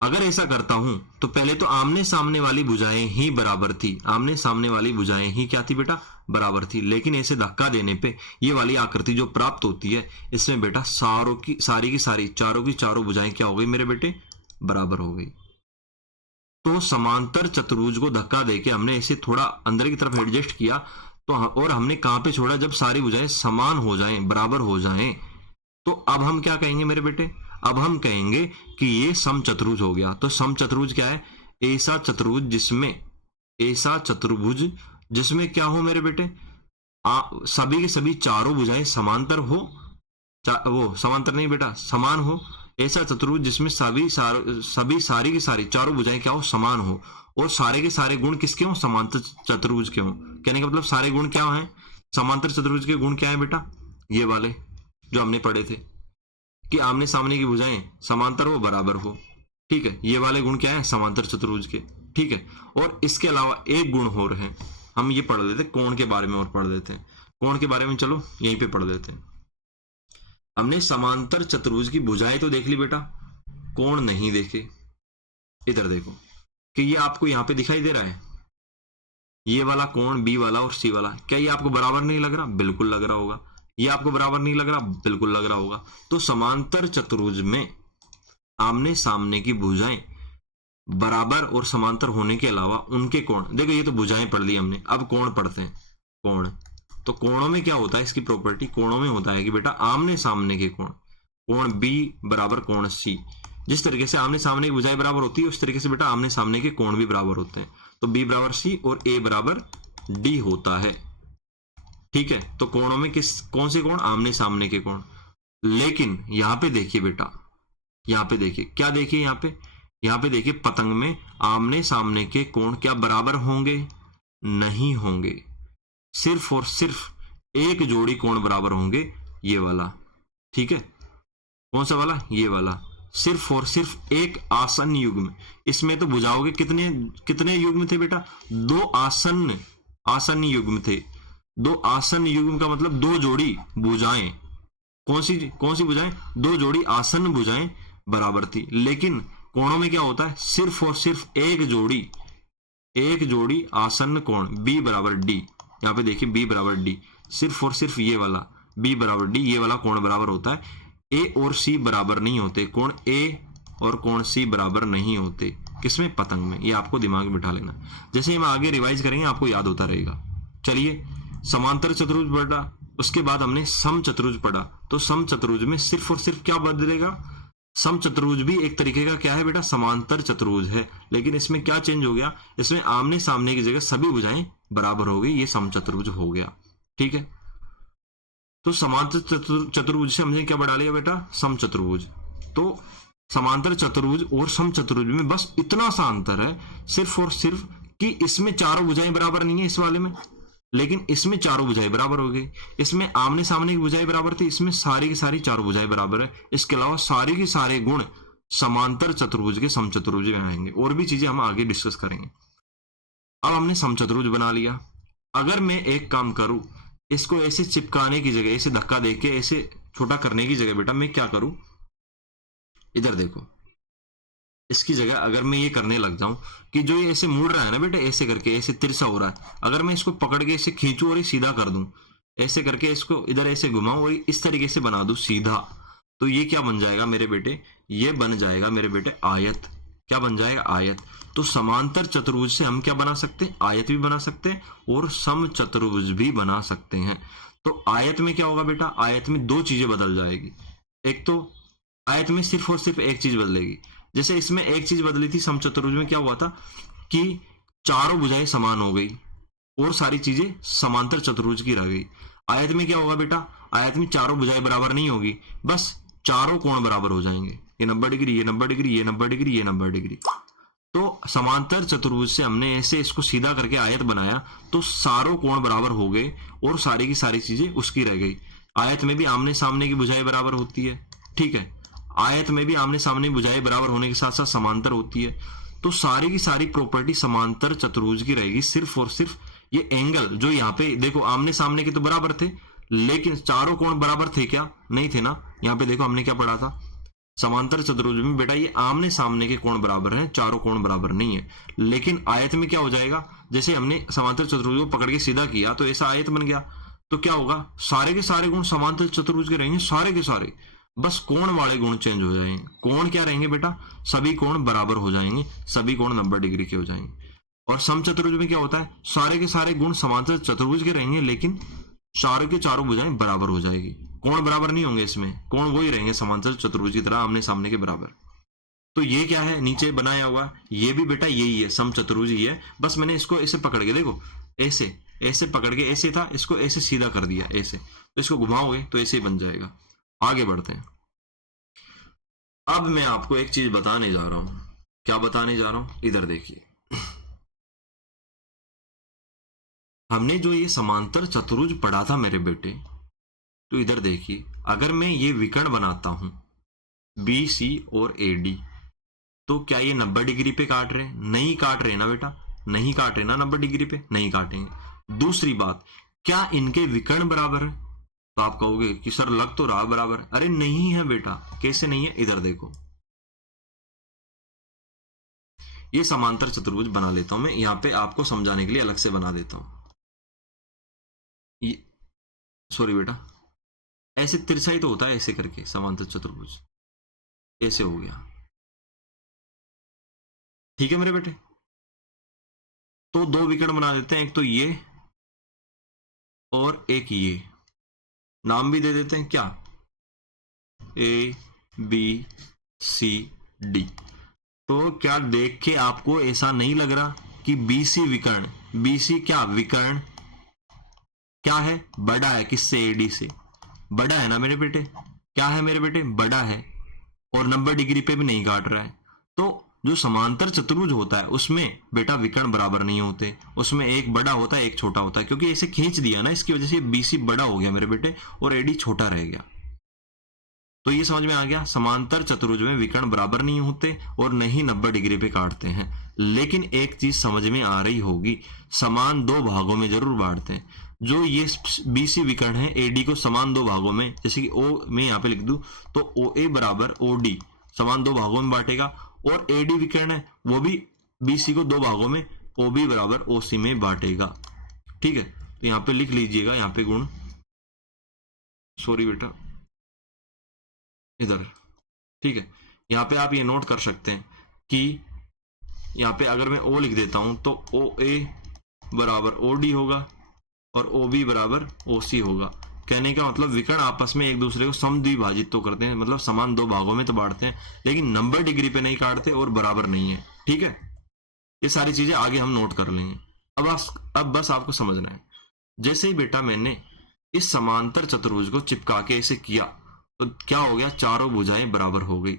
अगर ऐसा करता हूं तो पहले तो आमने सामने वाली भुजाएं ही बराबर थी, आमने सामने वाली भुजाएं ही क्या थी बेटा, बराबर थी, लेकिन ऐसे धक्का देने पे ये वाली आकृति जो प्राप्त होती है, इसमें बेटा सारी की सारी चारों की चारों भुजाएं क्या हो गई मेरे बेटे, बराबर हो गई। तो समांतर चतुर्भुज को धक्का देके हमने इसे थोड़ा अंदर की तरफ एडजस्ट किया, तो और हमने कहां पे छोड़ा, जब सारी भुजाएं समान हो जाएं, बराबर हो जाएं, तो अब हम क्या कहेंगे मेरे बेटे, अब हम कहेंगे कि ये सम चतुर्भुज हो गया। तो सम चतुर्भुज क्या है, ऐसा चतुर्भुज जिसमें क्या हो मेरे बेटे, सभी के सभी चारों भुजाएं समांतर हो, वो समांतर नहीं बेटा, समान हो, ऐसा चतुर्भुज जिसमें सभी सारी की सारी चारों भुजाएं क्या हो, समान हो, और सारे के सारे गुण किसके हो, समांतर चतुर्भुज के हो। कहने का मतलब सारे गुण क्या हैं, समांतर चतुर्भुज के गुण क्या है बेटा, ये वाले जो हमने पढ़े थे कि आमने सामने की भुजाएं समांतर हो बराबर हो। ठीक है, ये वाले गुण क्या है, समांतर चतुर्भुज के। ठीक है, और इसके अलावा एक गुण और है, हम ये पढ़ लेते, कोण के बारे में और पढ़ लेते हैं। कोण के बारे में चलो यहीं पे पढ़ लेते हैं। हमने समांतर चतुर्भुज की भुजाएं तो देख ली बेटा, कोण नहीं देखे। इधर देखो कि ये आपको यहां पे दिखाई दे रहा है, ये वाला कोण बी वाला और सी वाला, क्या ये आपको बराबर नहीं लग रहा? बिल्कुल लग रहा होगा। ये आपको बराबर नहीं लग रहा? बिल्कुल लग रहा होगा। तो समांतर चतुर्भुज में आमने सामने की भुजाएं बराबर और समांतर होने के अलावा उनके कोण, देखो ये तो भुजाएं पढ़ ली हमने, अब कोण पढ़ते हैं। कोण, तो कोणों में क्या होता है, इसकी प्रॉपर्टी कोणों में होता है कि बेटा आमने सामने के कोण, कोण बी बराबर कोण सी, जिस तरीके से आमने सामने की भुजाएं बराबर होती है उस तरीके से बेटा आमने सामने के कोण भी बराबर होते हैं। तो बी बराबर सी और ए बराबर डी होता है। ठीक है, तो कोणों में कौन से कोण? आमने सामने के कोण। लेकिन यहां पे देखिए बेटा, यहां पे देखिए, क्या देखिए यहां पे देखिए, पतंग में आमने सामने के कोण क्या बराबर होंगे? नहीं होंगे। सिर्फ और सिर्फ एक जोड़ी कोण बराबर होंगे, ये वाला। ठीक है, कौन सा वाला? ये वाला। सिर्फ और सिर्फ एक आसन युग्म, इसमें तो बुझाओगे कितने कितने युग्म थे बेटा? दो आसन युग्म थे। दो आसन युग्म का मतलब दो जोड़ी भुजाएं। कौन सी भुजाएं? दो जोड़ी आसन भुजाएं बराबर थी। लेकिन कोणों में क्या होता है? सिर्फ और सिर्फ एक जोड़ी आसन कोण बी बराबर डी। यहां पे देखिए बी बराबर डी, सिर्फ और सिर्फ ये वाला बी बराबर डी, ये वाला कोण बराबर होता है। ए और सी बराबर नहीं होते, कोण ए और कोण सी बराबर नहीं होते। किसमें? पतंग में। ये आपको दिमाग में बिठा लेना, जैसे हम आगे रिवाइज करेंगे आपको याद होता रहेगा। चलिए, समांतर चतुर्भुज पढ़ा, उसके बाद हमने सम चतुर्भुज पढ़ा। तो सम चतुर्भुज में सिर्फ और सिर्फ क्या बदलेगा? सम चतुर्भुज भी एक तरीके का क्या है बेटा? समांतर चतुर्भुज है, लेकिन इसमें क्या चेंज हो गया? इसमें आमने सामने की जगह सभी भुजाएं बराबर हो गई, ये सम चतुर्भुज हो गया। ठीक है, तो समांतर चतुर्भुज से हमने क्या बढ़ा लिया बेटा? सम चतुर्भुज। तो समांतर चतुर्भुज और सम चतुर्भुज में बस इतना सा अंतर है, सिर्फ और सिर्फ कि इसमें चारों भुजाएं बराबर नहीं है इस वाले में, लेकिन इसमें चारों भुजाएं बराबर हो गई। इसमें आमने सामने की भुजाएं बराबर थी, इसमें सारी की सारी चारों भुजाएं बराबर है। इसके अलावा सारे के सारे गुण समांतर चतुर्भुज के सम चतुर्भुज में आएंगे, और भी चीजें हम आगे डिस्कस करेंगे। अब हमने सम चतुर्भुज बना लिया। अगर मैं एक काम करूं, इसको ऐसे चिपकाने की जगह, ऐसे धक्का देके ऐसे छोटा करने की जगह बेटा मैं क्या करूं? इधर देखो, इसकी जगह अगर मैं ये करने लग जाऊं कि जो ये ऐसे मुड़ रहा है ना बेटा, ऐसे करके ऐसे तिरछा हो रहा है, अगर मैं इसको पकड़ के ऐसे खींचूं और ये सीधा कर दूं, ऐसे करके इसको इधर ऐसे घुमाऊं और इस तरीके से बना दूं सीधा, तो ये क्या बन जाएगा मेरे बेटे? ये बन जाएगा मेरे बेटे आयत। क्या बन जाएगा? आयत। तो समांतर चतुर्भुज से हम क्या बना सकते हैं? आयत भी बना सकते हैं और सम चतुर्भुज भी बना सकते हैं। तो आयत में क्या होगा बेटा? आयत में दो चीजें बदल जाएगी। एक तो आयत में सिर्फ और सिर्फ एक चीज बदलेगी। जैसे इसमें एक चीज बदली थी, सम चतुर्भुज में क्या हुआ था कि चारों भुजाएं समान हो गई और सारी चीजें समांतर चतुर्भुज की रह गई। आयत में क्या होगा बेटा? आयत में चारों भुजाएं बराबर नहीं होगी, बस चारों कोण बराबर हो जाएंगे। ये 90 डिग्री, ये 90 डिग्री, ये 90 डिग्री, ये 90 डिग्री। तो समांतर चतुर्भुज से हमने ऐसे इसको सीधा करके आयत बनाया, तो सारों कोण बराबर हो गए और सारी की सारी चीजें उसकी रह गई। आयत में भी आमने सामने की भुजाएं बराबर होती है। ठीक है, आयत में भी आमने सामने भुजाएं बराबर होने के साथ साथ समांतर होती है। तो सारी की सारी प्रॉपर्टी समांतर चतुर्भुज की रहेगी। सिर्फ और सिर्फ ये एंगल जो यहाँ पे देखो, आमने सामने के तो बराबर थे, लेकिन चारों कोण बराबर थे क्या? नहीं थे ना। यहाँ पे देखो हमने क्या पढ़ा था, समांतर चतुर्भुज में बेटा ये आमने सामने के कोण बराबर हैं, चारों कोण बराबर नहीं है। लेकिन आयत में क्या हो जाएगा? जैसे हमने समांतर चतुर्भुज को पकड़ के सीधा किया तो ऐसा आयत बन गया। तो क्या होगा? सारे के सारे गुण समांतर चतुर्भुज के रहेंगे, सारे के सारे, बस कोण वाले गुण चेंज हो जाएंगे। कोण क्या रहेंगे बेटा? सभी कोण बराबर हो जाएंगे, सभी कोण 90 डिग्री के हो जाएंगे। और सम चतुर्भुज में क्या होता है? सारे के सारे गुण समांतर चतुर्भुज के रहेंगे, लेकिन चारों के चारों भुजाएं बराबर हो जाएगी। कोण बराबर नहीं होंगे, इसमें कोण वही रहेंगे समांतर चतुर्भुज की तरह आमने सामने के बराबर। तो ये क्या है नीचे बनाया हुआ? ये भी बेटा यही है, सम चतुर्भुज ही है। बस मैंने इसको ऐसे पकड़ के देखो, ऐसे ऐसे पकड़ के, ऐसे था, इसको ऐसे सीधा कर दिया ऐसे, तो इसको घुमाओगे तो ऐसे ही बन जाएगा। आगे बढ़ते हैं। अब मैं आपको एक चीज बताने जा रहा हूं। क्या बताने जा रहा हूं? इधर देखिए, हमने जो ये समांतर चतुर्भुज पढ़ा था मेरे बेटे, तो इधर देखिए, अगर मैं ये विकर्ण बनाता हूं बी सी और ए डी, तो क्या ये 90 डिग्री पे काट रहे? नहीं काट रहे ना बेटा, नहीं काट रहे ना 90 डिग्री पे, नहीं काटेंगे। दूसरी बात, क्या इनके विकर्ण बराबर है? तो आप कहोगे कि सर लग तो रहा बराबर। अरे नहीं है बेटा। कैसे नहीं है? इधर देखो, ये समांतर चतुर्भुज बना लेता हूं मैं, यहां पे आपको समझाने के लिए अलग से बना देता हूं। ये सॉरी बेटा, ऐसे तिरछा ही तो होता है, ऐसे करके समांतर चतुर्भुज ऐसे हो गया। ठीक है मेरे बेटे, तो दो विकर्ण बना देते हैं, एक तो ये और एक ये, नाम भी दे देते हैं क्या, ए बी सी डी। तो क्या देख के आपको ऐसा नहीं लग रहा कि बीसी विकर्ण, बीसी क्या विकर्ण क्या है, बड़ा है किससे, एडी से, बड़ा है ना मेरे बेटे, क्या है मेरे बेटे, बड़ा है, और 90 डिग्री पे भी नहीं काट रहा है। तो जो समांतर चतुर्भुज होता है उसमें बेटा विकर्ण बराबर नहीं होते, उसमें एक बड़ा होता है एक छोटा होता है, क्योंकि ऐसे खींच दिया ना, इसकी वजह से बीसी बड़ा हो गया मेरे बेटे और एडी छोटा रह गया। तो ये समझ में आ गया, समांतर चतुर्भुज में विकर्ण बराबर नहीं होते और नहीं 90 डिग्री पे काटते हैं। लेकिन एक चीज समझ में आ रही होगी, समान दो भागों में जरूर बांटते हैं। जो ये बीसी विकर्ण है एडी को समान दो भागों में, जैसे कि ओ मैं यहाँ पे लिख दूं तो ओ ए बराबर ओ डी समान दो भागों में बांटेगा, और एडी विकर्ण है वो भी बीसी को दो भागों में ओ बी बराबर ओ सी में बांटेगा। ठीक है, तो यहाँ पे लिख लीजिएगा, यहाँ पे गुण, सॉरी बेटा इधर, ठीक है, यहाँ पे आप ये नोट कर सकते हैं कि यहाँ पे अगर मैं ओ लिख देता हूं तो ओ ए बराबर ओ डी होगा और ओ बी बराबर ओ सी होगा। कहने का मतलब विकर्ण आपस में एक दूसरे को समद्विभाजित तो करते हैं, मतलब समान दो भागों में तो बांटते हैं, लेकिन 90 डिग्री पे नहीं काटते और बराबर नहीं है। ठीक है, ये सारी चीजें आगे हम नोट कर लेंगे। अब बस आपको समझना है, जैसे ही बेटा मैंने इस समांतर चतुर्भुज को चिपका के ऐसे किया तो क्या हो गया, चारों भुजाएं बराबर हो गई।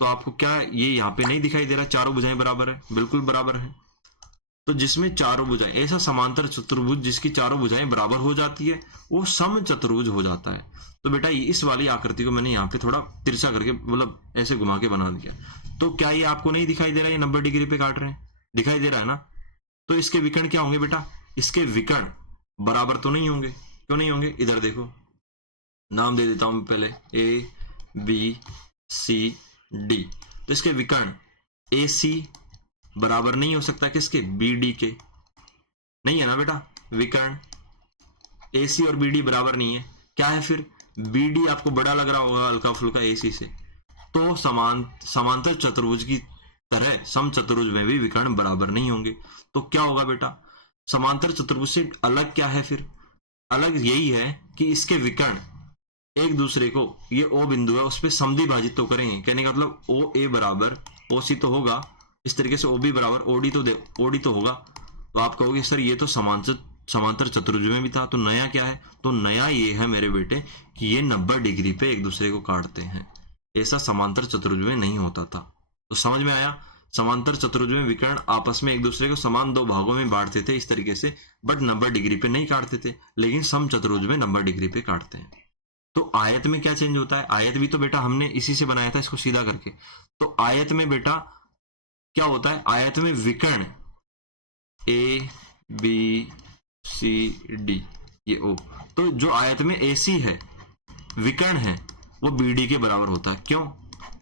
तो आपको क्या ये यहाँ पे नहीं दिखाई दे रहा चारों भुजाएं बराबर है, बिल्कुल बराबर है। तो जिसमें चारों भुजाएं, ऐसा समांतर चतुर्भुज जिसकी चारों भुजाएं बराबर हो जाती है वो सम चतुर्भुज हो जाता है। तो बेटा इस वाली आकृति को मैंने यहाँ पे थोड़ा तिरछा करके मतलब ऐसे घुमा के बना दिया। तो क्या ये आपको नहीं दिखाई दे रहा है, ये 90 डिग्री पे काट रहे हैं, दिखाई दे रहा है ना। तो इसके विकर्ण क्या होंगे बेटा, इसके विकर्ण बराबर तो नहीं होंगे, क्यों नहीं होंगे, इधर देखो, नाम दे देता हूं पहले, ए बी सी डी। तो इसके विकर्ण ए सी बराबर नहीं हो सकता किसके, बी डी के, नहीं है ना बेटा, विकर्ण ए सी और बी डी बराबर नहीं है। क्या है फिर, बी डी आपको बड़ा लग रहा होगा हल्का फुल्का ए सी से। तो समांतर चतुर्भुज की तरह सम चतुर्भुज में भी विकर्ण बराबर नहीं होंगे। तो क्या होगा बेटा, समांतर चतुर्भुज से अलग क्या है फिर, अलग यही है कि इसके विकर्ण एक दूसरे को, ये ओ बिंदु है उस पर समद्विभाजित तो करेंगे। कहने का मतलब ओ ए बराबर ओ सी तो होगा, इस तरीके से ओ बी बराबर ओडी तो होगा। तो आप कहोगे सर ये तो समांतर चतुर्भुज में भी था, तो नया क्या है, तो नया ये है मेरे बेटे कि ये 90 डिग्री पे एक दूसरे को काटते हैं, ऐसा समांतर चतुर्भुज में नहीं होता था। तो समझ में आया, समांतर चतुर्भुज में विकर्ण आपस में एक दूसरे को समान दो भागों में बांटते थे इस तरीके से, बट 90 डिग्री पे नहीं काटते थे, लेकिन सम चतुर्भुज में 90 डिग्री पे काटते हैं। तो आयत में क्या चेंज होता है, आयत भी तो बेटा हमने इसी से बनाया था इसको सीधा करके। तो आयत में बेटा क्या होता है, आयत में विकर्ण ए बी सी डी ये ओ, तो जो आयत में ए सी है विकर्ण है वो बी डी के बराबर होता है। क्यों,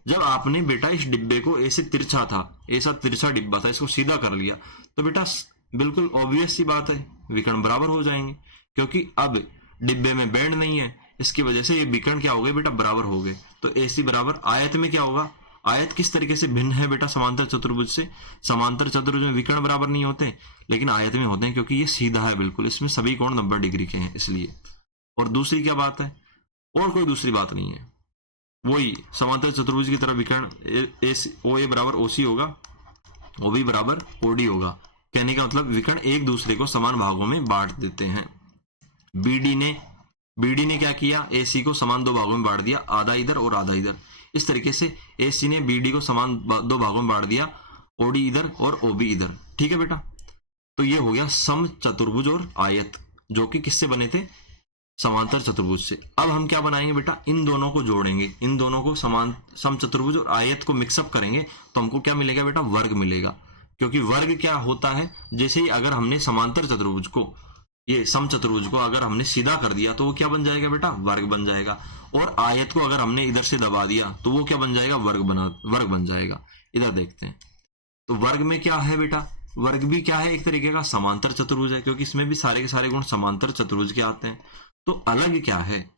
जब आपने बेटा इस डिब्बे को ऐसे तिरछा था, ऐसा तिरछा डिब्बा था, इसको सीधा कर लिया, तो बेटा बिल्कुल ऑब्वियस सी बात है विकर्ण बराबर हो जाएंगे, क्योंकि अब डिब्बे में बैंड नहीं है, इसकी वजह से ये विकर्ण क्या हो गए बेटा, बराबर हो गए। तो AC बराबर आयत में क्या होगा, आयत किस तरीके से भिन्न है बेटा समांतर चतुर्भुज से, समांतर चतुर्भुज में विकर्ण बराबर नहीं होते लेकिन आयत में होते हैं, क्योंकि ये सीधा है बिल्कुल, इसमें सभी कोण 90 डिग्री के हैं इसलिए। और दूसरी क्या बात है, और कोई दूसरी बात नहीं है, वही समांतर चतुर्भुज की तरह विकर्ण ओ ए बराबर ओ सी होगा, ओ बी बराबर ओ डी होगा। कहने का मतलब विकर्ण एक दूसरे को समान भागों में बांट देते हैं। बीडी ने क्या किया, एसी को समान दो भागों में बांट दिया, आधा इधर और आधा इधर। इस तरीके से एसी ने बीडी को समान दो भागों में बांट दिया, ओडी इधर और ओबी इधर। ठीक है बेटा, तो ये हो गया सम चतुर्भुज और आयत, जो कि किससे बने थे, समांतर चतुर्भुज से। अब हम क्या बनाएंगे बेटा, इन दोनों को जोड़ेंगे, इन दोनों को सम चतुर्भुज और आयत को मिक्सअप करेंगे, तो हमको क्या मिलेगा बेटा, वर्ग मिलेगा। क्योंकि वर्ग क्या होता है, जैसे ही अगर हमने समांतर चतुर्भुज को, ये सम चतुर्भुज को अगर हमने सीधा कर दिया तो वो क्या बन जाएगा बेटा, वर्ग बन जाएगा। और आयत को अगर हमने इधर से दबा दिया तो वो क्या बन जाएगा, वर्ग बन जाएगा। इधर देखते हैं, तो वर्ग में क्या है बेटा, वर्ग भी क्या है, एक तरीके का समांतर चतुर्भुज है, क्योंकि इसमें भी सारे के सारे गुण समांतर चतुर्भुज के आते हैं। तो अलग क्या है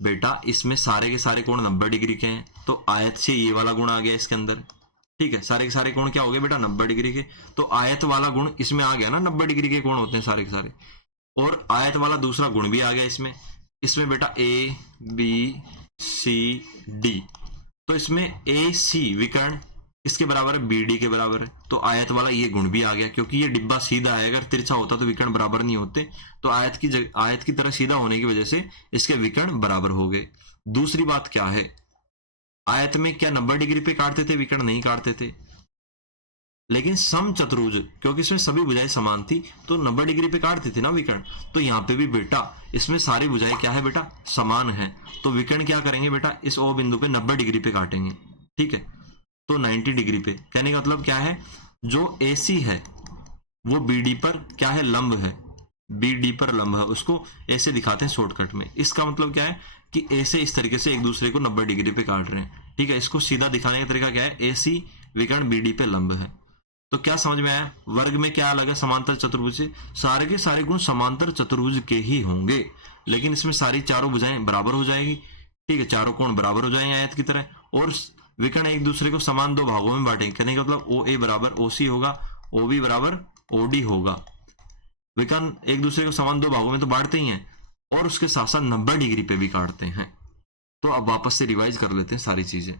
बेटा, इसमें सारे के सारे कोण 90 डिग्री के हैं, तो आयत से ये वाला गुण आ गया इसके अंदर। ठीक है, सारे के सारे कोण क्या हो गए बेटा, 90 डिग्री के। तो आयत वाला गुण इसमें आ गया ना, 90 डिग्री के कोण होते हैं सारे के सारे। और आयत वाला दूसरा गुण भी आ गया इसमें। इसमें बेटा ए बी सी डी, तो इसमें ए सी विकर्ण इसके बराबर है, बी डी के बराबर है। तो आयत वाला ये गुण भी आ गया, क्योंकि ये डिब्बा सीधा है, अगर तिरछा होता तो विकर्ण बराबर नहीं होते। तो आयत की तरह सीधा होने की वजह से इसके विकर्ण बराबर हो गए। दूसरी बात क्या है, आयत में क्या 90 डिग्री पे काटते थे, विकर्ण नहीं काटते थे। लेकिन सम चतुर्भुज, क्योंकि इसमें सभी भुजाएं समान थी, तो 90 डिग्री पे काटते थे ना विकर्ण। तो यहाँ पे भी बेटा इसमें सारी भुजाएं क्या है बेटा, समान है। तो विकर्ण क्या करेंगे बेटा, इस ओ बिंदु पे 90 डिग्री पे काटेंगे। ठीक है, तो 90 डिग्री पे, कहने का मतलब क्या है, जो AC है वो BD पर क्या है, लंब है। BD पर लंब है, उसको ऐसे दिखाते हैं शॉर्टकट में। इसका मतलब क्या है कि ऐसे इस तरीके से एक दूसरे को 90 डिग्री पे काट रहे हैं। ठीक है, इसको सीधा दिखाने का तरीका क्या है, AC विकर्ण BD पे लंब है। तो क्या समझ में आया, वर्ग में क्या अलग है समांतर चतुर्भुज से, सारे के सारे गुण समांतर चतुर्भुज के ही होंगे, लेकिन इसमें सारी चारों भुजाएं बराबर हो जाएगी। ठीक है, चारों कोण बराबर हो जाएंगे आयत की तरह, और विकर्ण एक दूसरे को समान दो भागों में बांटेंगे। कहने का मतलब OA बराबर OC होगा, OB बराबर OD होगा। विकर्ण एक दूसरे को समान दो भागों में तो बांटते ही हैं, और उसके साथ साथ 90 डिग्री पे भी काटते हैं। तो अब वापस से रिवाइज कर लेते हैं सारी चीजें।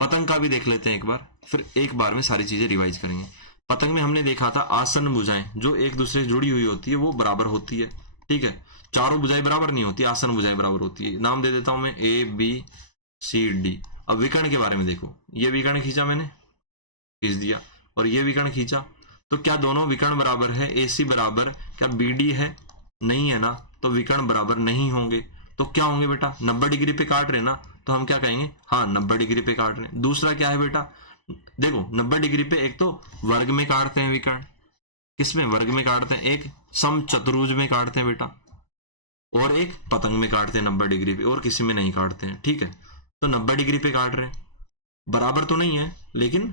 पतंग का भी देख लेते हैं एक बार, फिर एक बार में सारी चीजें रिवाइज करेंगे। पतंग में हमने देखा था आसन्न भुजाएं जो एक दूसरे से जुड़ी हुई होती है वो बराबर होती है। ठीक है, चारों भुजाएं बराबर नहीं होती, आसन्न भुजाएं बराबर होती है। नाम दे देता हूं मैं ABCD। अब विकर्ण के बारे में देखो, ये विकर्ण खींचा मैंने, खींच दिया, और ये विकर्ण खींचा, तो क्या दोनों विकर्ण बराबर है, AC बराबर क्या BD है, नहीं है ना, तो विकर्ण बराबर नहीं होंगे। तो क्या होंगे बेटा, 90 डिग्री पे काट रहे ना, तो हम क्या कहेंगे, हाँ 90 डिग्री पे काट रहे हैं। दूसरा क्या है बेटा, देखो 90 डिग्री पे एक तो वर्ग में काटते हैं विकर्ण, किसमें, वर्ग में काटते हैं, एक सम चतुर्भुज में काटते हैं बेटा, और एक पतंग में काटते हैं 90 डिग्री पे, और किसी में नहीं काटते हैं। ठीक है, तो 90 डिग्री पे काट रहे हैं, बराबर तो नहीं है, लेकिन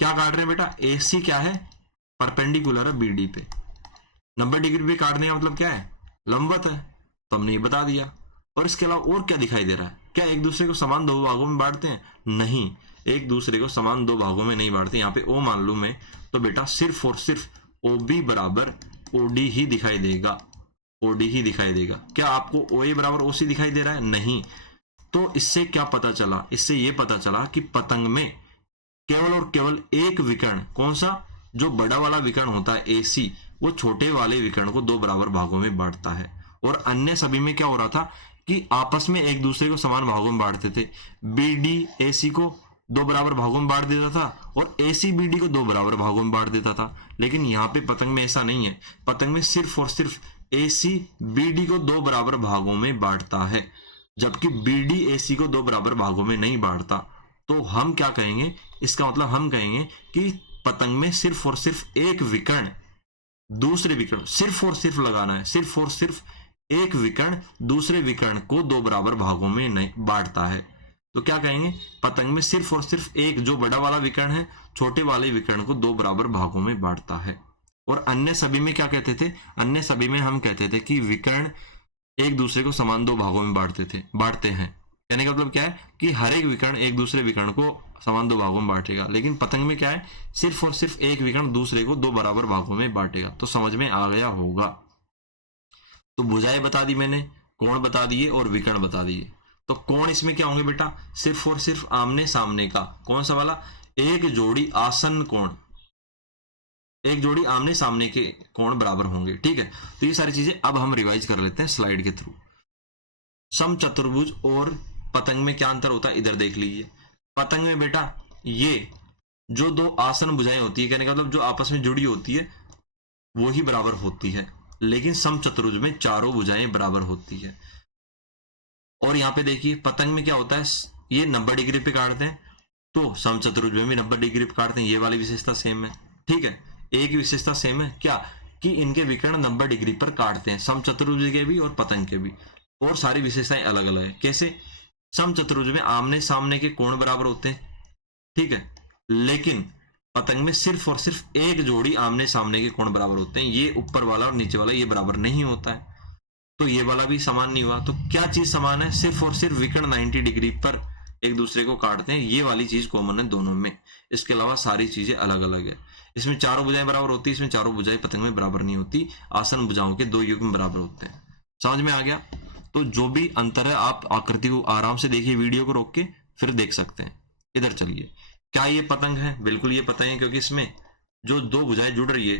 क्या काट रहे हैं बेटा, AC क्या है, परपेंडिकुलर है BD पे। 90 डिग्री पे काटने का मतलब क्या है, लंबवत है, तो हमने ये बता दिया। और इसके अलावा और क्या दिखाई दे रहा है, क्या एक दूसरे को समान दो भागों में बांटते हैं, नहीं, एक दूसरे को समान दो भागों में नहीं बांटते। यहाँ पे O मान लूं मैं, तो बेटा सिर्फ और सिर्फ OB बराबर OD ही दिखाई देगा, OD ही दिखाई देगा। क्या आपको OA बराबर OC दिखाई दे रहा है, नहीं। तो इससे क्या पता चला, इससे ये पता चला कि पतंग में केवल और केवल एक विकर्ण, कौन सा, जो बड़ा वाला विकर्ण होता है AC, वो छोटे वाले विकर्ण को दो बराबर भागों में बांटता है। और अन्य सभी में क्या हो रहा था कि आपस में एक दूसरे को समान भागों में बांटते थे। BD AC को दो बराबर भागों में बांट देता था, और AC BD को दो बराबर भागों में बांट देता था। लेकिन यहाँ पे पतंग में ऐसा नहीं है, पतंग में सिर्फ और सिर्फ AC BD को दो बराबर भागों में बांटता है, जबकि BD AC को दो बराबर भागों में नहीं बांटता। तो हम क्या कहेंगे, इसका मतलब हम कहेंगे कि पतंग में सिर्फ और सिर्फ एक विकर्ण दूसरे विकर्ण, सिर्फ और सिर्फ लगाना है, सिर्फ और सिर्फ एक विकर्ण दूसरे विकर्ण को दो बराबर भागों में नहीं बांटता है। तो क्या कहेंगे, पतंग में सिर्फ और सिर्फ एक जो बड़ा वाला विकर्ण है छोटे वाले विकर्ण को दो बराबर भागों में बांटता है। और अन्य सभी में क्या कहते थे, अन्य सभी में हम कहते थे कि विकर्ण एक दूसरे को समान दो भागों में बांटते हैं। कहने का मतलब क्या है कि हर एक विकर्ण एक दूसरे विकर्ण को समान दो भागों में बांटेगा। लेकिन पतंग में क्या है, सिर्फ और सिर्फ एक विकर्ण दूसरे को दो बराबर भागों में बांटेगा। तो समझ में आ गया होगा। तो भुजाएं बता दी मैंने, कोण बता दिए और विकर्ण बता दिए। तो कोण इसमें क्या होंगे बेटा, सिर्फ और सिर्फ आमने सामने का, कौन सा वाला, एक जोड़ी आसन्न कोण, एक जोड़ी आमने सामने के कोण बराबर होंगे। ठीक है, तो ये सारी चीजें अब हम रिवाइज कर लेते हैं स्लाइड के थ्रू। सम चतुर्भुज और पतंग में क्या अंतर होता है, इधर देख लीजिए। पतंग में बेटा ये जो दो आसन्न भुजाएं होती है, कहने का मतलब जो आपस में जुड़ी होती है वो ही बराबर होती है। लेकिन सम चतुर्भुज में चारों भुजाएं बराबर होती है। और यहाँ पे देखिए पतंग में क्या होता है, ये 90 डिग्री पे काटते हैं, तो सम चतुर्भुज में भी 90 डिग्री पे काटते हैं। ये वाली विशेषता सेम है। ठीक है, एक विशेषता सेम है, क्या कि इनके विकर्ण 90 डिग्री पर काटते हैं, सम चतुर्भुज के भी और पतंग के भी। और सारी विशेषताएं अलग अलग है। कैसे, सम चतुर्भुज में आमने सामने के कोण बराबर होते हैं, ठीक है, लेकिन पतंग में सिर्फ और सिर्फ एक जोड़ी आमने सामने के कोण बराबर होते हैं, ये ऊपर वाला और नीचे वाला ये बराबर नहीं होता है, तो ये वाला भी समान नहीं हुआ। तो क्या चीज समान है? सिर्फ और सिर्फ विकर्ण 90 डिग्री पर एक दूसरे को काटते हैं, ये वाली चीज कॉमन है दोनों में। इसके अलावा सारी चीजें अलग अलग है। इसमें चारों भुजाएं बराबर होती है, इसमें चारों भुजाएं पतंग में बराबर नहीं होती। आसन भुजाओं के दो युग्म बराबर होते हैं। समझ में आ गया? तो जो भी अंतर है आप आकृति को आराम से देखिए, वीडियो को रोक के फिर देख सकते हैं। इधर चलिए, क्या ये पतंग है? बिल्कुल ये पतंग है, क्योंकि इसमें जो दो भुजाएं जुड़ रही है,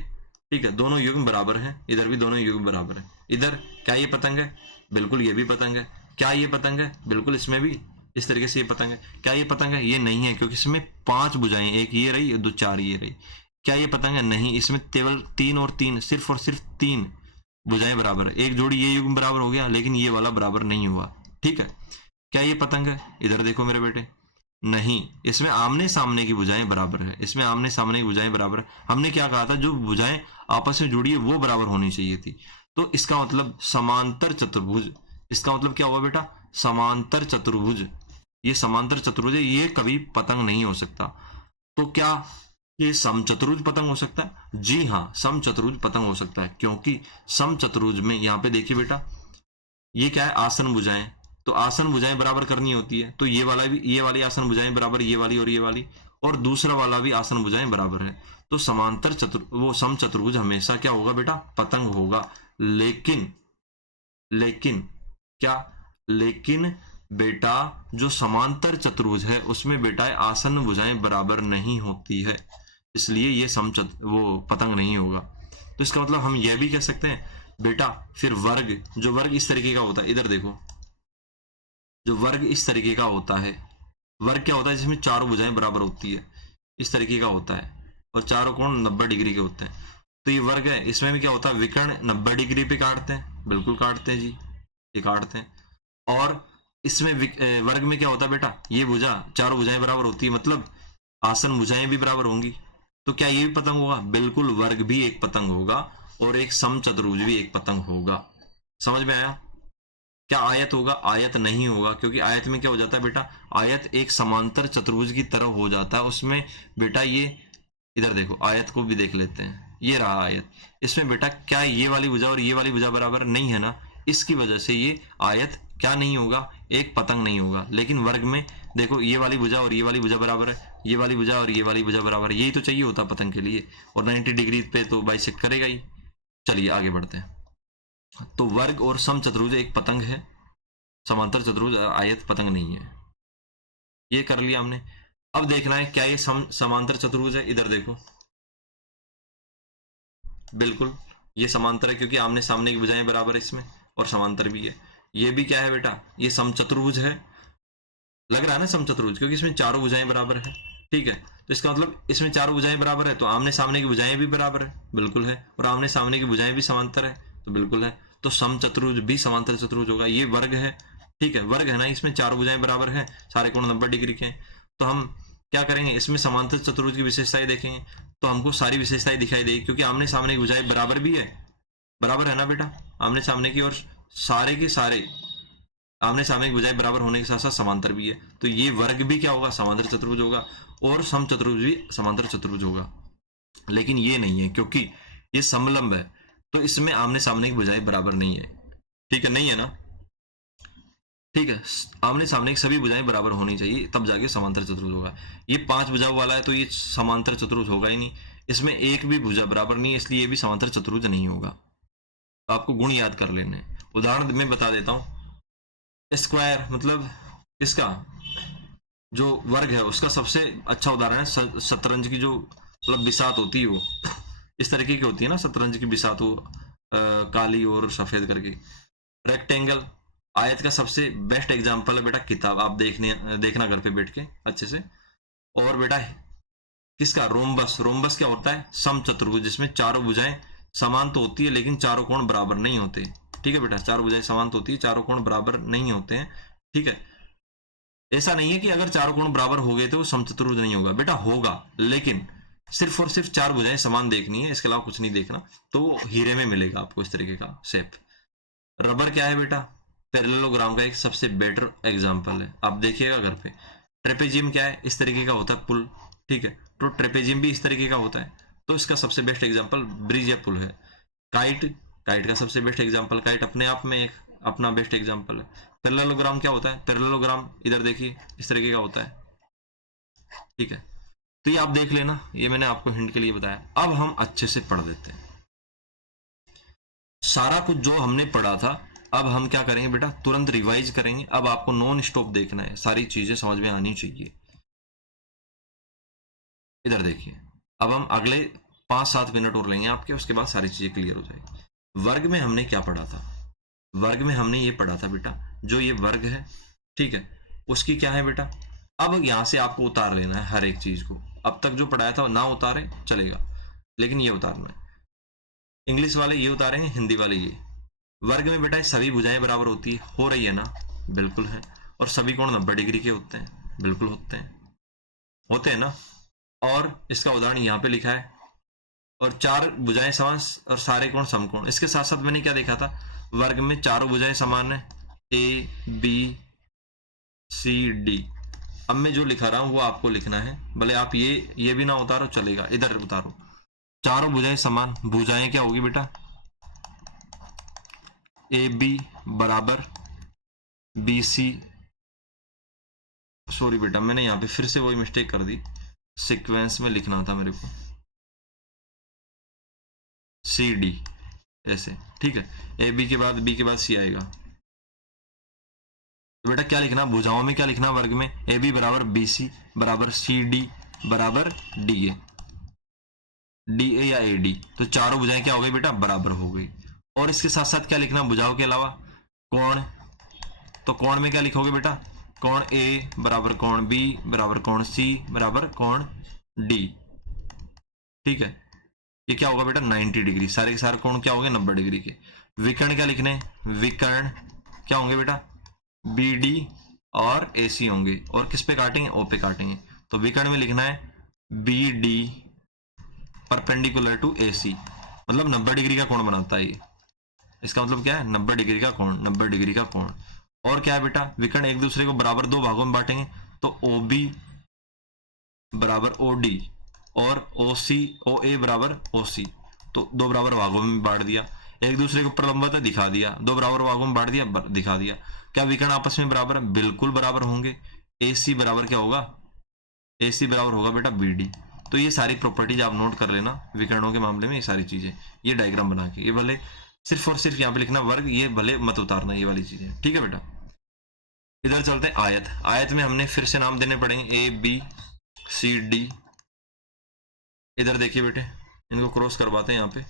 ठीक है, दोनों युग्म बराबर है। इधर भी दोनों युग्म बराबर है। इधर क्या ये पतंग है? बिल्कुल ये भी पतंग है। क्या ये पतंग है? बिल्कुल इसमें भी इस तरीके से ये पतंग है। क्या ये पतंग है? ये नहीं है, क्योंकि इसमें 5 भुजाएं, एक ये रही, दो 4 ये रही। क्या ये पतंग है? नहीं, इसमें केवल 3 और 3, सिर्फ और सिर्फ 3 भुजाएं बराबर है। एक जोड़ी ये युग्म बराबर हो गया, लेकिन ये वाला बराबर नहीं हुआ। ठीक है, क्या ये पतंग है? इधर देखो मेरे बेटे, नहीं, इसमें आमने सामने की भुजाएं बराबर है। इसमें आमने सामने की भुजाएं बराबर है। हमने क्या कहा था? जो भुजाएं आपस में जुड़ी है वो बराबर होनी चाहिए थी। तो इसका मतलब समांतर चतुर्भुज, इसका मतलब क्या हुआ बेटा? समांतर चतुर्भुज। ये समांतर चतुर्भुज है, ये कभी पतंग नहीं हो सकता। तो क्या ये समचतुर्भुज पतंग हो सकता है? जी हाँ, समचतुर्भुज पतंग हो सकता है, क्योंकि समचतुर्भुज में यहाँ पे देखिए बेटा, ये क्या है? आसन भुजाएं। तो आसन भुजाएं बराबर करनी होती है, तो ये वाला भी, ये वाली आसन भुजाएं बराबर, ये वाली और ये वाली, और दूसरा वाला भी आसन भुजाएं बराबर है। तो समांतर वो समचतुर्भुज हमेशा क्या होगा बेटा? पतंग होगा। लेकिन क्या? लेकिन बेटा जो समांतर चतुर्भुज है उसमें बेटा आसन भुजाएं बराबर नहीं होती है, इसलिए ये वो पतंग नहीं होगा। तो इसका मतलब हम यह भी कह सकते हैं बेटा, फिर वर्ग, जो वर्ग इस तरीके का होता है, इधर देखो, जो वर्ग इस तरीके का होता है, वर्ग क्या होता है? जिसमें चारों भुजाएं बराबर होती है, इस तरीके का होता है, और चारों कोण 90 डिग्री के होते हैं। तो ये वर्ग है, इसमें भी क्या होता है? विकर्ण 90 डिग्री पे काटते हैं, बिल्कुल काटते हैं जी, ये काटते हैं। और इसमें वर्ग में क्या होता है बेटा? ये भुजा, चारों भुजाएं बराबर होती है, मतलब आसन भुजाएं भी बराबर होंगी। तो क्या ये भी पतंग होगा? बिल्कुल, वर्ग भी एक पतंग होगा और एक समचतुर्भुज भी एक पतंग होगा। समझ में आया? क्या आयत होगा? आयत नहीं होगा, क्योंकि आयत में क्या हो जाता है बेटा? आयत एक समांतर चतुर्भुज की तरह हो जाता है। उसमें बेटा ये, इधर देखो, आयत को भी देख लेते हैं, ये रहा आयत। इसमें बेटा क्या ये वाली भुजा और ये वाली भुजा बराबर नहीं है ना, इसकी वजह से ये आयत क्या नहीं होगा? एक पतंग नहीं होगा। लेकिन वर्ग में देखो, ये वाली भुजा और ये वाली भुजा बराबर है, ये वाली भुजा और ये वाली भुजा बराबर है, यही तो चाहिए होता पतंग के लिए, और 90 डिग्री पे तो बाइसेक्ट करेगा ही। चलिए आगे बढ़ते हैं। तो वर्ग और समचतुर्भुज एक पतंग है, समांतर चतुर्भुज आयत पतंग नहीं है। ये कर लिया हमने। अब देखना है क्या ये समांतर चतुर्भुज है। इधर देखो, बिल्कुल ये समांतर है, क्योंकि आमने सामने की भुजाएं बराबर है इसमें, और समांतर भी है। ये भी क्या है बेटा? ये समचतुर्भुज है। लग रहा है ना समचतुर्भुज, क्योंकि इसमें चारों भुजाएं बराबर है। ठीक है, तो इसका मतलब इसमें चारों भुजाएं बराबर है, तो आमने सामने की भुजाएं भी बराबर है, बिल्कुल है, और आमने सामने की भुजाएं भी समांतर है, तो बिल्कुल है। तो समचतुर्भुज भी समांतर चतुर्भुज होगा। ये वर्ग है, ठीक है, वर्ग है ना, इसमें चारों भुजाएं बराबर है, सारे कोण 90 डिग्री के हैं। तो हम क्या करेंगे? इसमें समांतर चतुर्भुज की विशेषताएं देखेंगे, तो हमको सारी विशेषताएं दिखाई देगी, क्योंकि आमने सामने की भुजाएं बराबर भी है, बराबर है ना बेटा, आमने सामने की, और सारे के सारे आमने सामने की भुजाएं बराबर होने के साथ साथ समांतर भी है। तो ये वर्ग भी क्या होगा? समांतर चतुर्भुज होगा, और समचतुर्भुज भी समांतर चतुर्भुज होगा। लेकिन ये नहीं है, क्योंकि ये समलंब है, तो इसमें आमने सामने की भुजाएं बराबर नहीं है। ठीक है, नहीं है ना? ठीक है, आमने सामने की सभी भुजाएं बराबर होनी चाहिए, तब जाके समांतर चतुर्भुज होगा। ये 5 भुजाओं वाला है, तो ये समांतर चतुर्भुज होगा ही नहीं। इसमें एक भी भुजा बराबर नहीं है, इसलिए ये भी समांतर चतुर्भुज नहीं होगा। तो आपको गुण याद कर लेने। उदाहरण में बता देता हूं। स्क्वायर मतलब इसका जो वर्ग है उसका सबसे अच्छा उदाहरण है शतरंज की, जो मतलब बिसात होती है वो इस तरीके की होती है ना, शतरंज की बिसात, वो काली और सफेद करके। रेक्टेंगल, आयत का सबसे बेस्ट एग्जांपल है बेटा किताब, आप देखना घर पे बैठ के अच्छे से। और बेटा किसका? रोम्बस। रोम्बस क्या होता है? समचतुर्भुज, जिसमें चारों भुजाएं समान तो होती है, लेकिन चारों कोण बराबर नहीं होते। ठीक है बेटा, चारों भुजाएं समान तो होती है, चारों कोण बराबर नहीं होते हैं। ठीक है, ऐसा नहीं है कि अगर चारों कोण बराबर हो गए तो वो समचतुर्भुज नहीं होगा, बेटा होगा, लेकिन सिर्फ और सिर्फ 4 भुजाएं समान देखनी है, इसके अलावा कुछ नहीं देखना। तो हीरे में मिलेगा आपको इस तरीके का शेप। रबर क्या है बेटा? पैरेललोग्राम का एक सबसे बेटर एग्जांपल है, आप देखिएगा घर पे। ट्रेपेजियम क्या है? इस तरीके का होता है पुल। ठीक है, तो ट्रेपेजियम भी इस तरीके का होता है। तो इसका सबसे बेस्ट एग्जांपल ब्रिज या पुल है। काइट, काइट का सबसे बेस्ट एग्जांपल, काइट अपने आप में एक अपना बेस्ट एग्जांपल है। पैरेललोग्राम क्या होता है? पैरेललोग्राम इधर देखिए इस तरीके का होता है, ठीक है। तो ये आप देख लेना, ये मैंने आपको हिंट के लिए बताया। अब हम अच्छे से पढ़ देते हैं सारा कुछ जो हमने पढ़ा था। अब हम क्या करेंगे बेटा, तुरंत रिवाइज करेंगे। अब आपको नॉन स्टॉप देखना है, सारी चीजें समझ में आनी चाहिए। इधर देखिए, अब हम अगले 5-7 मिनट और लेंगे आपके, उसके बाद सारी चीजें क्लियर हो जाएगी। वर्ग में हमने क्या पढ़ा था? वर्ग में हमने ये पढ़ा था बेटा, जो ये वर्ग है, ठीक है, उसकी क्या है बेटा, अब यहां से आपको उतार लेना है हर एक चीज को। अब तक जो पढ़ाया था ना उतारे चलेगा, लेकिन ये उतारना है। इंग्लिश वाले ये उतारेंगे, हिंदी वाले ये। वर्ग में बेटा सभी भुजाएं बराबर होती है, हो रही है ना? बिल्कुल है। और सभी कोण 90 डिग्री के होते हैं, बिल्कुल होते हैं, होते हैं ना? और इसका उदाहरण यहाँ पे लिखा है। और 4 भुजाएं समान और सारे कोण समकोण। इसके साथ साथ मैंने क्या देखा था, वर्ग में चारों भुजाएं समान है, ए बी सी डी। अब मैं जो लिखा रहा हूं वो आपको लिखना है, भले आप ये भी ना उतारो चलेगा, इधर उतारो। चारों भुजाएं समान, भुजाएं क्या होगी बेटा, ए बी बराबर बी सी, सॉरी बेटा मैंने यहाँ पे फिर से वही मिस्टेक कर दी, सीक्वेंस में लिखना था मेरे को, सी डी ऐसे, ठीक है। ए बी के बाद बी के बाद सी आएगा। तो बेटा क्या लिखना, भुजाओं में क्या लिखना, वर्ग में ए बी बराबर बी सी बराबर सी डी बराबर डी ए, डी ए या ए डी। तो चारों भुजाएं क्या हो गई बेटा, बराबर हो गई। और इसके साथ साथ क्या लिखना भुजाओं के अलावा, कोण। तो कोण में क्या लिखोगे बेटा, कोण ए बराबर कोण बी बराबर कोण सी बराबर कोण डी, ठीक है। ये क्या होगा बेटा, 90 डिग्री। सारे के सारे कोण क्या होंगे, 90 डिग्री के। विकर्ण क्या लिखने, विकर्ण क्या होंगे बेटा, बी डी और ए सी होंगे। और किस पे काटेंगे, ओ पे काटेंगे। तो विकर्ण में लिखना है बी डी परपेंडिकुलर टू ए सी, मतलब 90 डिग्री का कोण बनाता है ये। इसका मतलब क्या है, 90 डिग्री का कोण, 90 डिग्री का कोण। और क्या है बेटा, विकर्ण एक दूसरे को बराबर 2 भागों में बांटेंगे, तो ओ बी बराबर ओ डी और ओ सी ओ ए बराबर ओ सी। तो 2 बराबर भागों में बांट दिया। एक दूसरे के ऊपर लंबवत है, दिखा दिया। 2 बराबर भागों में बांट दिया, दिखा दिया। क्या विकर्ण आपस में बराबर है, बिल्कुल बराबर होंगे। ए सी बराबर क्या होगा, ए सी बराबर होगा बेटा बी डी। तो ये सारी प्रॉपर्टीज आप नोट कर लेना विकर्णों के मामले में, ये सारी चीजें, ये डायग्राम बना के, ये भले सिर्फ और सिर्फ यहाँ पे लिखना वर्ग, ये भले मत उतारना ये वाली चीजें, ठीक है बेटा। इधर चलते हैं आयत। आयत में हमने फिर से नाम देने पड़ेंगे, ए बी सी डी। इधर देखिए बेटे, इनको क्रॉस करवाते हैं यहाँ पे।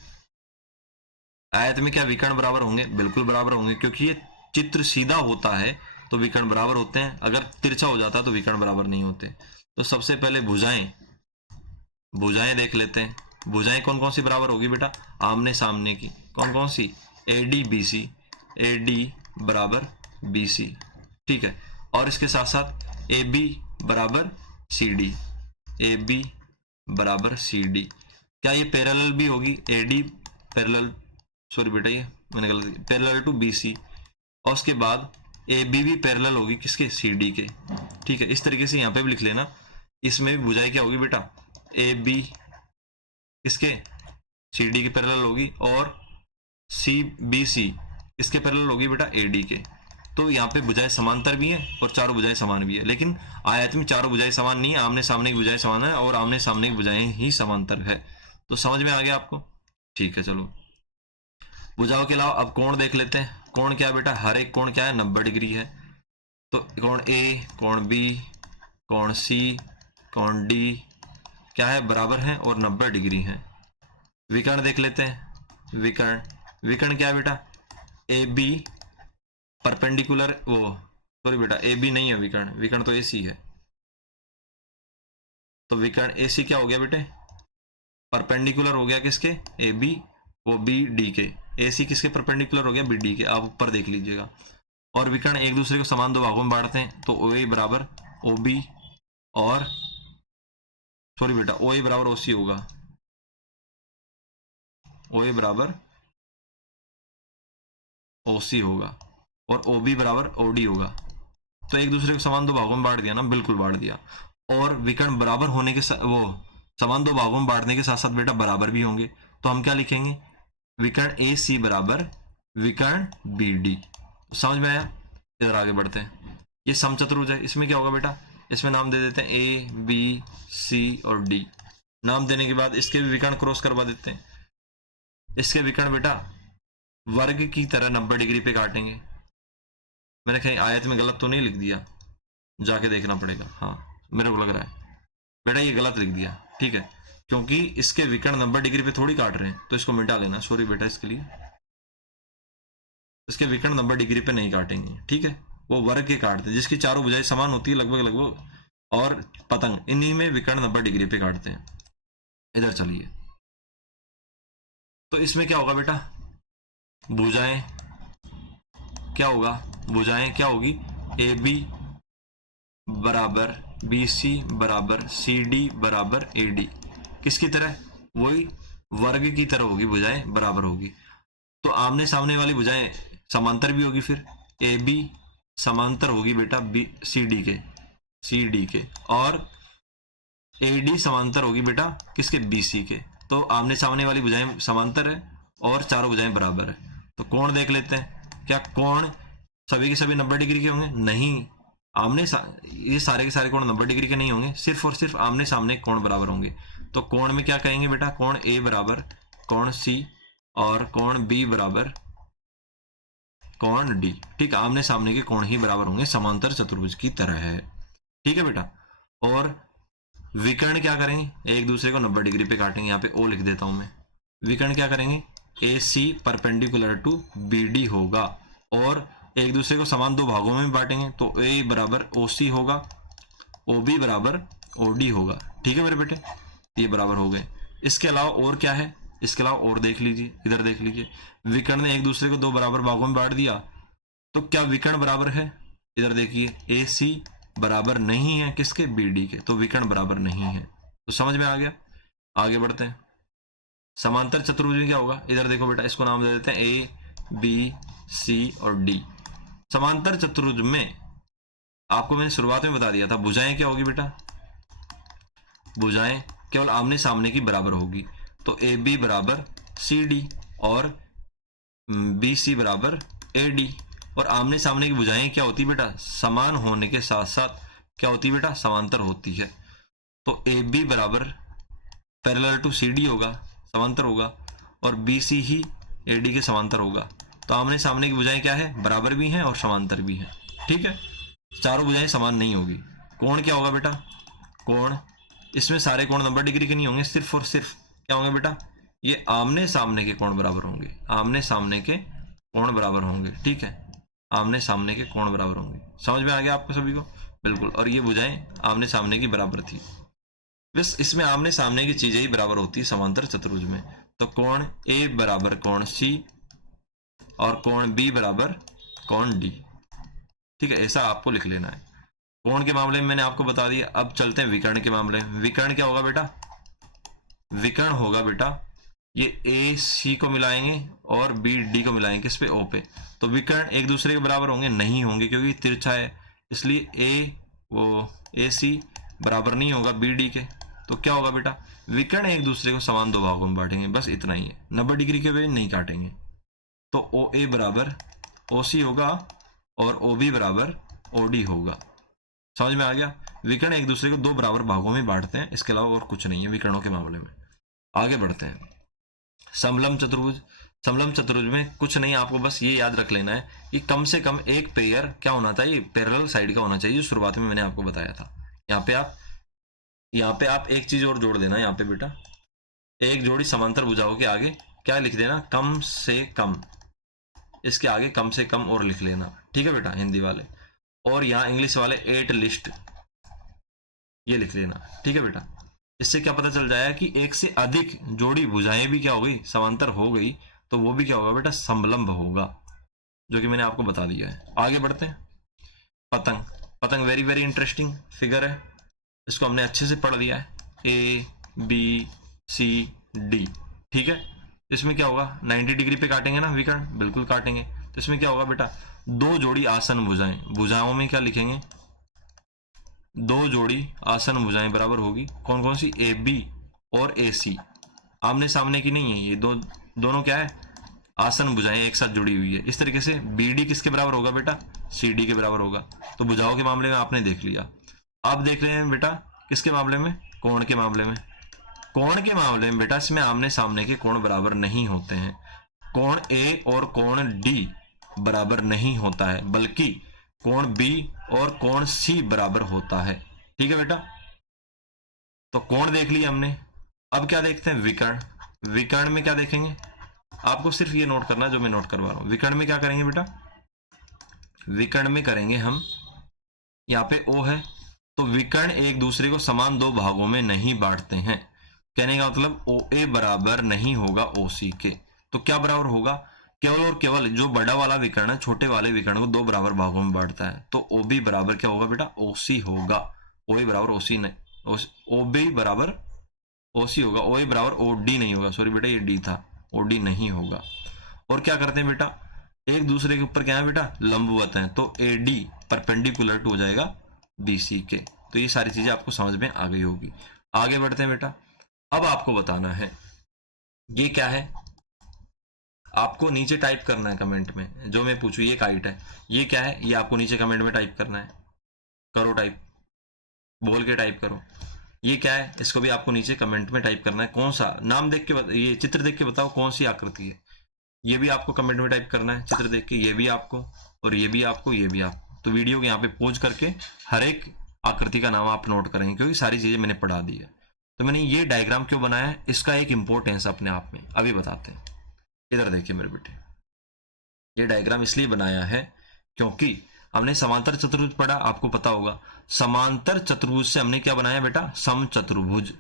आयत में क्या विकर्ण बराबर होंगे, बिल्कुल बराबर होंगे, क्योंकि ये चित्र सीधा होता है तो विकर्ण बराबर होते हैं। अगर तिरछा हो जाता तो विकर्ण बराबर नहीं होते। तो सबसे पहले भुजाएं, भुजाएं देख लेते हैं। भुजाएं कौन कौन सी बराबर होगी बेटा, आमने सामने की। कौन कौन सी, A D B C, A D बराबर बी सी, ठीक है। और इसके साथ साथ ए बी बराबर सी डी, ए बी बराबर सी डी। क्या ये पैरेलल भी होगी, ए डी पैरेलल, सॉरी बेटा ये मैंने गलत, पैरेलल टू बी सी। और उसके बाद ए बी भी पैरेलल होगी किसके, सी डी के, ठीक है। इस तरीके से यहाँ पे भी लिख लेना। इसमें भी भुजाएं क्या होगी बेटा, ए बी किसके, सी डी के पैरेलल होगी, और सी बी सी इसके पैरेलल होगी बेटा ए डी के। तो यहाँ पे भुजाएं समांतर भी है और चारों भुजाएं समान भी है, लेकिन आयत में चारों भुजाएं समान नहीं है, आमने सामने की भुजाएं समान है और आमने सामने की भुजाएं ही समांतर है। तो समझ में आ गया आपको, ठीक है। चलो भुजाओं के अलावा अब कोण देख लेते हैं। कोण क्या है बेटा, हर एक कोण क्या है, 90 डिग्री है। तो कोण ए, कोण बी, कोण सी, कोण डी क्या है, बराबर है और 90 डिग्री है। विकर्ण देख लेते हैं। विकर्ण, विकर्ण क्या है बेटा, ए बी परपेंडिकुलर, वो सॉरी बेटा ए बी नहीं है विकर्ण, विकर्ण तो ए सी है। तो विकर्ण ए सी क्या हो गया बेटे, परपेंडिकुलर हो गया किसके, ए बी, वो बी डी के। ए सी किसके परपेंडिकुलर हो गया, बी डी के। आप ऊपर देख लीजिएगा। और विकर्ण एक दूसरे को समान 2 भागों में बांटते हैं, तो ओ ए बराबर ओ बी और सॉरी बेटा ओ ए बराबर ओ सी होगा, ओ ए बराबर ओ सी होगा, और ओ बी बराबर ओ डी होगा। तो एक दूसरे को समान 2 भागों में बांट दिया ना, बिल्कुल बांट दिया। और विकर्ण बराबर होने के वो समान दो भागों में बांटने के साथ साथ बेटा बराबर भी होंगे, तो हम क्या लिखेंगे, विकर्ण ए सी बराबर विकर्ण बी डी। समझ में आया? इधर आगे बढ़ते हैं। ये समचतुर्भुज है, इसमें क्या होगा बेटा, इसमें नाम दे देते हैं ए बी सी और डी। नाम देने के बाद इसके भी विकर्ण क्रॉस करवा देते हैं। इसके विकर्ण बेटा वर्ग की तरह 90 डिग्री पे काटेंगे। मैंने कहीं आयत में गलत तो नहीं लिख दिया, जाके देखना पड़ेगा। हाँ मेरे को लग रहा है बेटा ये गलत लिख दिया, ठीक है, क्योंकि इसके विकर्ण 90 डिग्री पे थोड़ी काट रहे हैं, तो इसको मिटा लेना, सॉरी बेटा इसके लिए। इसके विकर्ण 90 डिग्री पे नहीं काटेंगे, ठीक है, वो वर्ग के काटते हैं जिसकी चारों भुजाएं समान होती है लगभग लगभग, और पतंग इन्हीं में विकर्ण 90 डिग्री पे काटते हैं। इधर चलिए, तो इसमें क्या होगा बेटा, भुजाएं क्या होगा, भुजाएं क्या होगी, ए बी बराबर बी सी बराबर सी डी बराबर ए डी। किसकी तरह, वही वर्ग की तरह होगी, भुजाएं बराबर होगी। तो आमने सामने वाली भुजाएं समांतर भी होगी, फिर ए बी समांतर होगी बेटा बी सी डी के, और ए डी समांतर होगी बेटा किसके, बी सी के। तो आमने सामने वाली भुजाएं समांतर है और चारों भुजाएं बराबर है। तो कोण देख लेते हैं, क्या कोण सभी के सभी 90 डिग्री के होंगे, नहीं, ये सारे के सारे कोण 90 डिग्री के नहीं होंगे, सिर्फ और सिर्फ आमने सामने कोण बराबर होंगे। तो कोण में क्या कहेंगे बेटा, कोण ए बराबर कोण सी और कोण बी बराबर कोण डी, ठीक है, आमने सामने के कोण ही बराबर होंगे, समांतर चतुर्भुज की तरह है, ठीक है बेटा। और विकर्ण क्या करेंगे, एक दूसरे को 90 डिग्री पे काटेंगे, यहाँ पे ओ लिख देता हूं मैं। विकर्ण क्या करेंगे, A C perpendicular to B D होगा, और एक दूसरे को समान दो भागों में बांटेंगे, तो ए बराबर ओ सी होगा, ओ बी बराबर ओ डी होगा, ठीक है मेरे बेटे, ये बराबर हो गए। इसके अलावा और क्या है, इसके अलावा और देख लीजिए, इधर देख लीजिए, विकर्ण ने एक दूसरे को दो बराबर भागों में बांट दिया, तो क्या विकर्ण बराबर है, इधर देखिए, ए सी बराबर नहीं है किसके, बी डी के, तो विकर्ण बराबर नहीं है। तो समझ में आ गया, आगे बढ़ते हैं। समांतर चतुर्भुज में क्या होगा, इधर देखो बेटा, इसको नाम दे देते हैं ए बी सी और डी। समांतर चतुर्भुज में आपको मैंने शुरुआत में बता दिया था, भुजाएं क्या होगी बेटा, भुजाएं केवल आमने सामने की बराबर होगी, तो ए बी बराबर सी डी और बी सी बराबर ए डी। और आमने सामने की भुजाएं क्या होती है बेटा, समान होने के साथ साथ क्या होती है बेटा, समांतर होती है। तो ए बी बराबर पैरेलल टू सी डी होगा, समांतर होगा, और B C he A D के समांतर होगा। तो आमने सामने की भुजाएं क्या है, बराबर भी हैं और समांतर भी हैं, ठीक है, चारों भुजाएं समान नहीं होगी। कोण क्या होगा बेटा, कोण इसमें सारे कोण 90 डिग्री के नहीं होंगे, सिर्फ और सिर्फ क्या होंगे बेटा, ये आमने सामने के कोण बराबर होंगे, आमने सामने के कोण बराबर होंगे, ठीक है, आमने सामने के कोण बराबर होंगे। समझ में आ गया आपको सभी को, बिल्कुल। और ये भुजाएं आमने सामने की बराबर थी, बस इसमें आमने सामने की चीजें ही बराबर होती है समांतर चतुर्भुज में। तो कोण ए बराबर कोण सी और कोण बी बराबर कोण डी, ठीक है, ऐसा आपको लिख लेना है। कोण के मामले में मैंने आपको बता दिया। अब चलते हैं विकर्ण के मामले में। विकर्ण क्या होगा बेटा, विकर्ण होगा बेटा, ये ए सी को मिलाएंगे और बी डी को मिलाएंगे किस पे, ओ पे। तो विकर्ण एक दूसरे के बराबर होंगे, नहीं होंगे, क्योंकि तिरछा है, इसलिए ए सी बराबर नहीं होगा बी डी के। तो क्या होगा बेटा, विकर्ण एक दूसरे को समान दो भागों में बांटेंगे, बस इतना ही है, 90 डिग्री के वे नहीं काटेंगे। तो ओ ए बराबर ओ सी होगा और ओ बी बराबर ओ डी होगा। समझ में आ गया, विकर्ण एक दूसरे को दो बराबर भागों में बांटते हैं, इसके अलावा और कुछ नहीं है विकर्णों के मामले में। आगे बढ़ते हैं। समलंब चतुर्भुज, समलंब चतुर्भुज में कुछ नहीं, आपको बस ये याद रख लेना है कि कम से कम एक पेयर क्या होना चाहिए, पैरेलल साइड का होना चाहिए, जो शुरुआत में मैंने आपको बताया था। यहाँ पे आप एक चीज और जोड़ देना, यहाँ पे बेटा एक जोड़ी समांतर भुजाओं के आगे क्या लिख देना, कम से कम, इसके आगे कम से कम और लिख लेना, ठीक है बेटा, हिंदी वाले। और यहाँ इंग्लिश वाले 8 लिस्ट ये लिख लेना, ठीक है बेटा। इससे क्या पता चल जाएगा कि एक से अधिक जोड़ी भुजाएं भी क्या हो गई, समांतर हो गई, तो वो भी क्या होगा बेटा, समलंब होगा, जो कि मैंने आपको बता दिया है। आगे बढ़ते हैं। पतंग, पतंग वेरी वेरी इंटरेस्टिंग फिगर है, इसको हमने अच्छे से पढ़ लिया है, ए बी सी डी, ठीक है। इसमें क्या होगा, 90 डिग्री पे काटेंगे ना विकर्ण, बिल्कुल काटेंगे। तो इसमें क्या होगा बेटा, दो जोड़ी आसन भुजाएं, भुजाओं में क्या लिखेंगे, दो जोड़ी आसन भुजाएं बराबर होगी, कौन कौन सी, ए बी और AC आमने सामने की नहीं है, ये दोनों क्या है, आसन भुजाएं एक साथ जुड़ी हुई है। इस तरीके से BD किसके बराबर होगा बेटा, CD के बराबर होगा। तो भुजाओं के मामले में आपने देख लिया। अब देख रहे हैं बेटा किसके मामले में, कोण के मामले में। कोण के मामले में बेटा इसमें आमने सामने के कोण बराबर नहीं होते हैं। कोण A और कोण D बराबर नहीं होता है, बल्कि कोण B और कोण C बराबर होता है। ठीक है बेटा, तो कोण देख लिया हमने। अब क्या देखते हैं, विकर्ण। विकर्ण में क्या देखेंगे, आपको सिर्फ ये नोट करना जो मैं नोट करवा रहा हूं। विकर्ण में क्या करेंगे बेटा, विकर्ण में करेंगे हम, यहाँ पे O है, तो विकर्ण एक दूसरे को समान दो भागों में नहीं बांटते हैं। कहने का मतलब OA बराबर नहीं होगा OC के। तो क्या बराबर होगा, केवल और केवल जो बड़ा वाला विकर्ण है छोटे वाले विकर्ण को दो बराबर भागों में बांटता है। तो OB बराबर क्या होगा बेटा, OC होगा। OA बराबर OC नहीं, OB बराबर OC होगा। OA बराबर OD नहीं होगा, सॉरी बेटा ये D था, OD नहीं होगा। और क्या करते हैं बेटा, एक दूसरे के ऊपर क्या है बेटा, लंबवत है, तो AD परपेंडिकुलर टू हो जाएगा BC के। तो ये सारी चीजें आपको समझ में आ गई होगी। आगे बढ़ते हैं बेटा, अब आपको बताना है ये क्या है, आपको नीचे टाइप करना है कमेंट में, जो मैं पूछूं ये काइट है, ये क्या है, ये आपको नीचे कमेंट में टाइप करना है। करो टाइप, बोल के टाइप करो। ये क्या है, इसको भी आपको नीचे कमेंट में टाइप करना है। कौन सा नाम देख के ये चित्र देख के बताओ कौन सी आकृति है, ये भी आपको कमेंट में टाइप करना है। चित्र देख के ये भी आपको, और ये भी आपको, ये भी आपको। तो वीडियो को यहाँ पे पॉज करके हर एक आकृति का नाम आप नोट करेंगे, क्योंकि सारी चीजें मैंने पढ़ा दी है। तो मैंने ये डायग्राम क्यों बनाया है, इसका एक इंपॉर्टेंस अपने आप में अभी बताते हैं। इधर देखिए मेरे बेटे, ये डायग्राम इसलिए बनाया है क्योंकि हमने समांतर चतुर्भुज पढ़ा, आपको पता होगा। समांतर चतुर्भुज से हमने क्या बनाया बेटा, समचतुर्भुज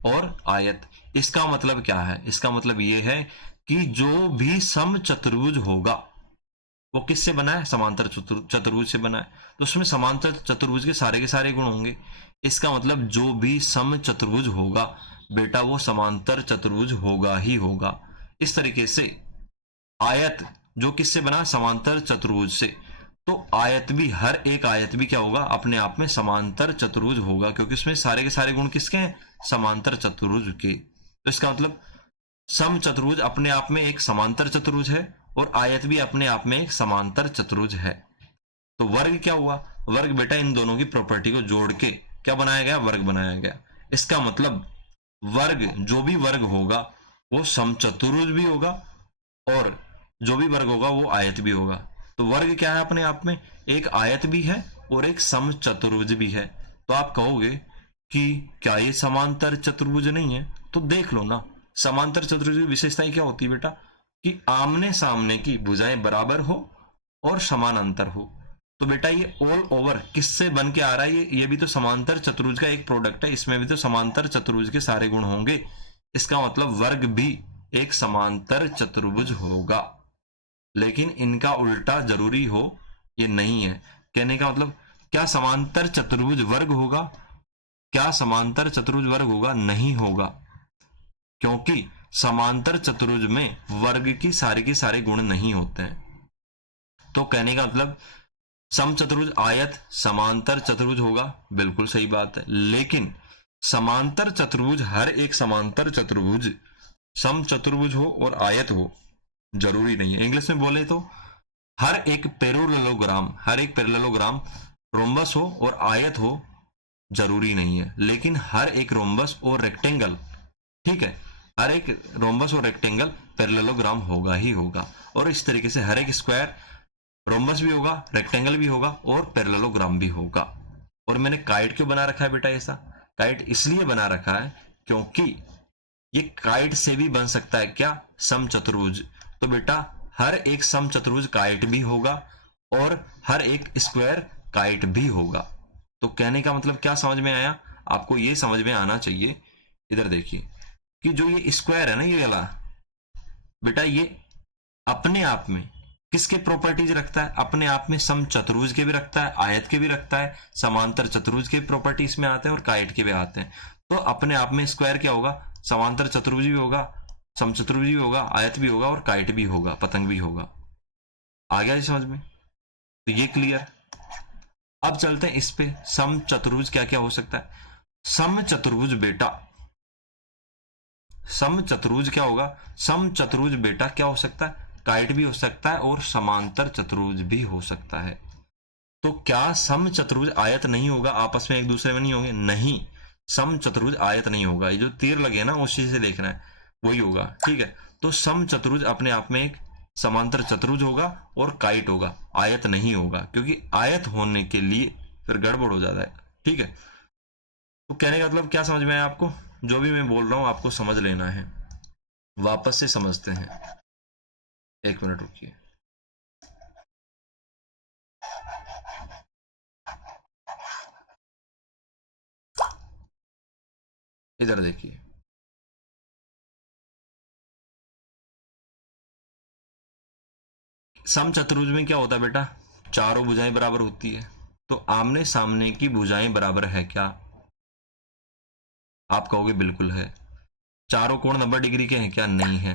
और आयत। इसका मतलब क्या है, इसका मतलब ये है कि जो भी समचतुर्भुज होगा वो किससे बना है, समांतर चतुर्भुज से बना है। तो उसमें समांतर चतुर्भुज के सारे गुण होंगे। इसका मतलब जो भी समचतुर्भुज होगा बेटा वो समांतर चतुर्भुज होगा ही होगा। इस तरीके से आयत जो किससे बना, समांतर चतुर्भुज से, तो आयत भी, हर एक आयत भी क्या होगा, अपने आप में समांतर चतुर्भुज होगा, क्योंकि उसमें सारे के सारे गुण किसके हैं, समांतर चतुर्भुज के। तो इसका मतलब समचतुर्भुज अपने आप में एक समांतर चतुर्भुज है, और आयत भी अपने आप में एक समांतर चतुर्भुज है। तो वर्ग क्या हुआ, वर्ग बेटा इन दोनों की प्रॉपर्टी को जोड़ के क्या बनाया गया, वर्ग बनाया गया। इसका मतलब वर्ग, जो भी वर्ग होगा वो समचतुर्भुज भी होगा, और जो भी वर्ग होगा वो आयत भी होगा। तो वर्ग क्या है, अपने आप में एक आयत भी है और एक समचतुर्भुज भी है। तो आप कहोगे कि क्या ये समांतर चतुर्भुज नहीं है, तो देख लो ना, समांतर चतुर्भुज की विशेषताएं क्या होती है बेटा, कि आमने सामने की भुजाएं बराबर हो और समानांतर हो। तो बेटा ये ऑल ओवर किससे बन के आ रहा है, ये भी तो समांतर चतुर्भुज का एक प्रोडक्ट है, इसमें भी तो समांतर चतुर्भुज के सारे गुण होंगे। इसका मतलब वर्ग भी एक समांतर चतुर्भुज होगा, लेकिन इनका उल्टा जरूरी हो ये नहीं है। कहने का मतलब क्या समांतर चतुर्भुज वर्ग होगा, क्या समांतर चतुर्भुज वर्ग होगा, नहीं होगा, क्योंकि समांतर चतुर्भुज में वर्ग की सारे गुण नहीं होते हैं। तो कहने का मतलब समचतुर्भुज आयत समांतर चतुर्भुज होगा, बिल्कुल सही बात है, लेकिन समांतर चतुर्भुज, हर एक समांतर चतुर्भुज समचतुर्भुज हो और आयत हो जरूरी नहीं है। इंग्लिश में बोले तो हर एक पैरेललोग्राम रोम्बस हो और आयत हो जरूरी नहीं है, लेकिन हर एक रोम्बस और रेक्टेंगल, ठीक है, हर एक रोम्बस और रेक्टेंगल पैरेललोग्राम होगा ही होगा। और इस तरीके से हर एक स्क्वायर रोम्बस भी होगा, रेक्टेंगल भी होगा और पैरेललोग्राम भी होगा। और मैंने काइट क्यों बना रखा है बेटा, ऐसा काइट इसलिए बना रखा है क्योंकि ये काइट से भी बन सकता है क्या, समचतुर्भुज। तो बेटा हर एक समचतुर्भुज काइट भी होगा और हर एक स्क्वायर काइट भी होगा। तो कहने का मतलब क्या समझ में आया, आपको ये समझ में आना चाहिए। इधर देखिए कि जो ये स्क्वायर है ना, ये वाला बेटा, ये अपने आप में किसके प्रॉपर्टीज रखता है, अपने आप में समचतुर्भुज के भी रखता है, आयत के भी रखता है, समांतर चतुर्भुज के प्रॉपर्टीज में आते हैं और काइट के भी आते हैं। तो अपने आप में स्क्वायर क्या होगा, समांतर चतुर्भुज भी होगा, समचतुर्भुज भी होगा, आयत भी होगा और काइट भी होगा, पतंग भी होगा। आ गया समझ में, तो ये क्लियर। अब चलते हैं इस पे, समचतुर्भुज क्या क्या हो सकता है। समचतुर्भुज बेटा समचतुर्भुज क्या होगा? समचतुर्भुज बेटा क्या हो सकता है? काइट भी हो सकता है और समांतर चतुर्भुज भी हो सकता है। तो क्या समचतुर्भुज आयत नहीं होगा? आपस में एक दूसरे में नहीं होंगे? नहीं, समचतुर्भुज आयत नहीं होगा। ये जो तीर लगे ना उसी से देखना है, वही होगा। ठीक है, तो समचतुर्भुज अपने आप में एक समांतर चतुर्भुज होगा और काइट होगा, आयत नहीं होगा, क्योंकि आयत होने के लिए फिर गड़बड़ हो जाता है। ठीक है, तो कहने का मतलब क्या समझ में आया आपको? जो भी मैं बोल रहा हूं आपको समझ लेना है। वापस से समझते हैं, एक मिनट रुकिए। इधर देखिए, समचतुर्भुज में क्या होता है बेटा? चारों भुजाएं बराबर होती है। तो आमने सामने की भुजाएं बराबर है क्या? आप कहोगे बिल्कुल है। चारों कोण 90 डिग्री के हैं क्या? नहीं है।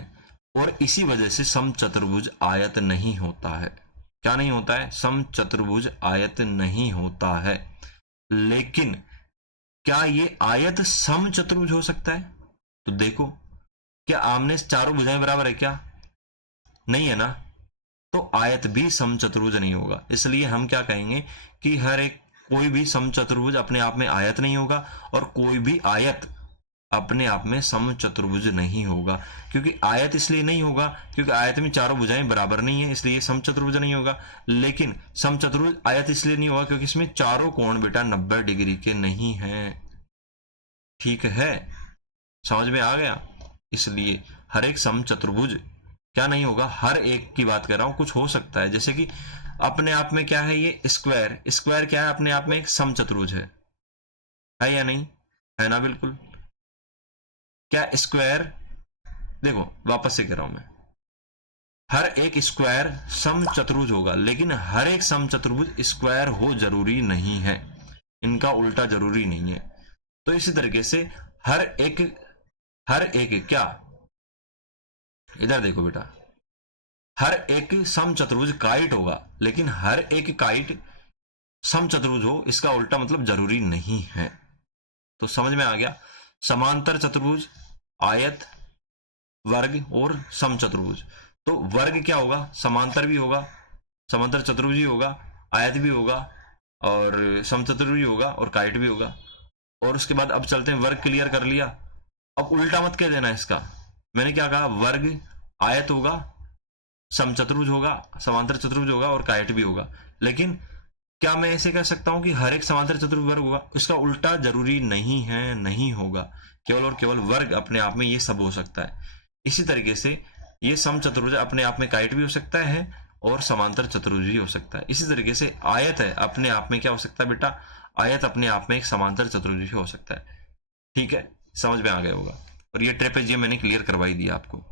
और इसी वजह से समचतुर्भुज आयत नहीं होता है। क्या नहीं होता है? समचतुर्भुज आयत नहीं होता है। लेकिन क्या ये आयत समचतुर्भुज हो सकता है? तो देखो, क्या आमने चारों भुजाएं बराबर है क्या? नहीं है ना, तो आयत भी समचतुर्भुज नहीं होगा। इसलिए हम क्या कहेंगे कि हर एक कोई भी समचतुर्भुज अपने आप में आयत नहीं होगा और कोई भी आयत अपने आप में समचतुर्भुज नहीं होगा। क्योंकि आयत इसलिए नहीं होगा क्योंकि आयत में चारों भुजाएं बराबर नहीं है, इसलिए समचतुर्भुज नहीं होगा। लेकिन समचतुर्भुज आयत इसलिए नहीं होगा क्योंकि इसमें चारों कोण बेटा 90 डिग्री के नहीं हैं। ठीक है, समझ में आ गया? इसलिए हर एक समचतुर्भुज क्या नहीं होगा, हर एक की बात कर रहा हूं। कुछ हो सकता है जैसे कि अपने आप में क्या है, ये स्क्वायर, स्क्वायर क्या है? अपने आप में एक समचतुर्भुज है या नहीं? है ना, बिल्कुल। क्या स्क्वायर, देखो वापस से कह रहा हूं मैं, हर एक स्क्वायर समचतुर्भुज होगा, लेकिन हर एक समचतुर्भुज स्क्वायर हो जरूरी नहीं है, इनका उल्टा जरूरी नहीं है। तो इसी तरीके से हर एक क्या, इधर देखो बेटा, हर एक समचतुर्भुज काइट होगा, लेकिन हर एक काइट समचतुर्भुज हो इसका उल्टा मतलब जरूरी नहीं है। तो समझ में आ गया? समांतर चतुर्भुज, आयत, वर्ग और समचतुर्भुज। तो वर्ग क्या होगा? समांतर भी होगा, समांतर चतुर्भुज भी होगा, आयत भी होगा और समचतुर्भुज भी होगा और काइट भी होगा। और उसके बाद अब चलते हैं, वर्ग क्लियर कर लिया। अब उल्टा मत कह देना इसका, मैंने क्या कहा? वर्ग आयत होगा, समचतुर्भुज होगा, समांतर चतुर्भुज होगा और काइट भी होगा। लेकिन क्या मैं ऐसे कह सकता हूं कि हर एक समांतर चतुर्भुज वर्ग होगा? इसका उल्टा जरूरी नहीं है, नहीं होगा। केवल और केवल वर्ग अपने आप में ये सब हो सकता है। इसी तरीके से ये समचतुर्भुज अपने आप में काइट भी हो सकता है और समांतर चतुर्भुज भी हो सकता है। इसी तरीके से आयत है अपने आप में क्या हो सकता है बेटा? आयत अपने आप में एक समांतर चतुर्भुज भी हो सकता है। ठीक है, समझ में आ गया होगा। और ये ट्रेपेजियम मैंने क्लियर करवाई दिया आपको।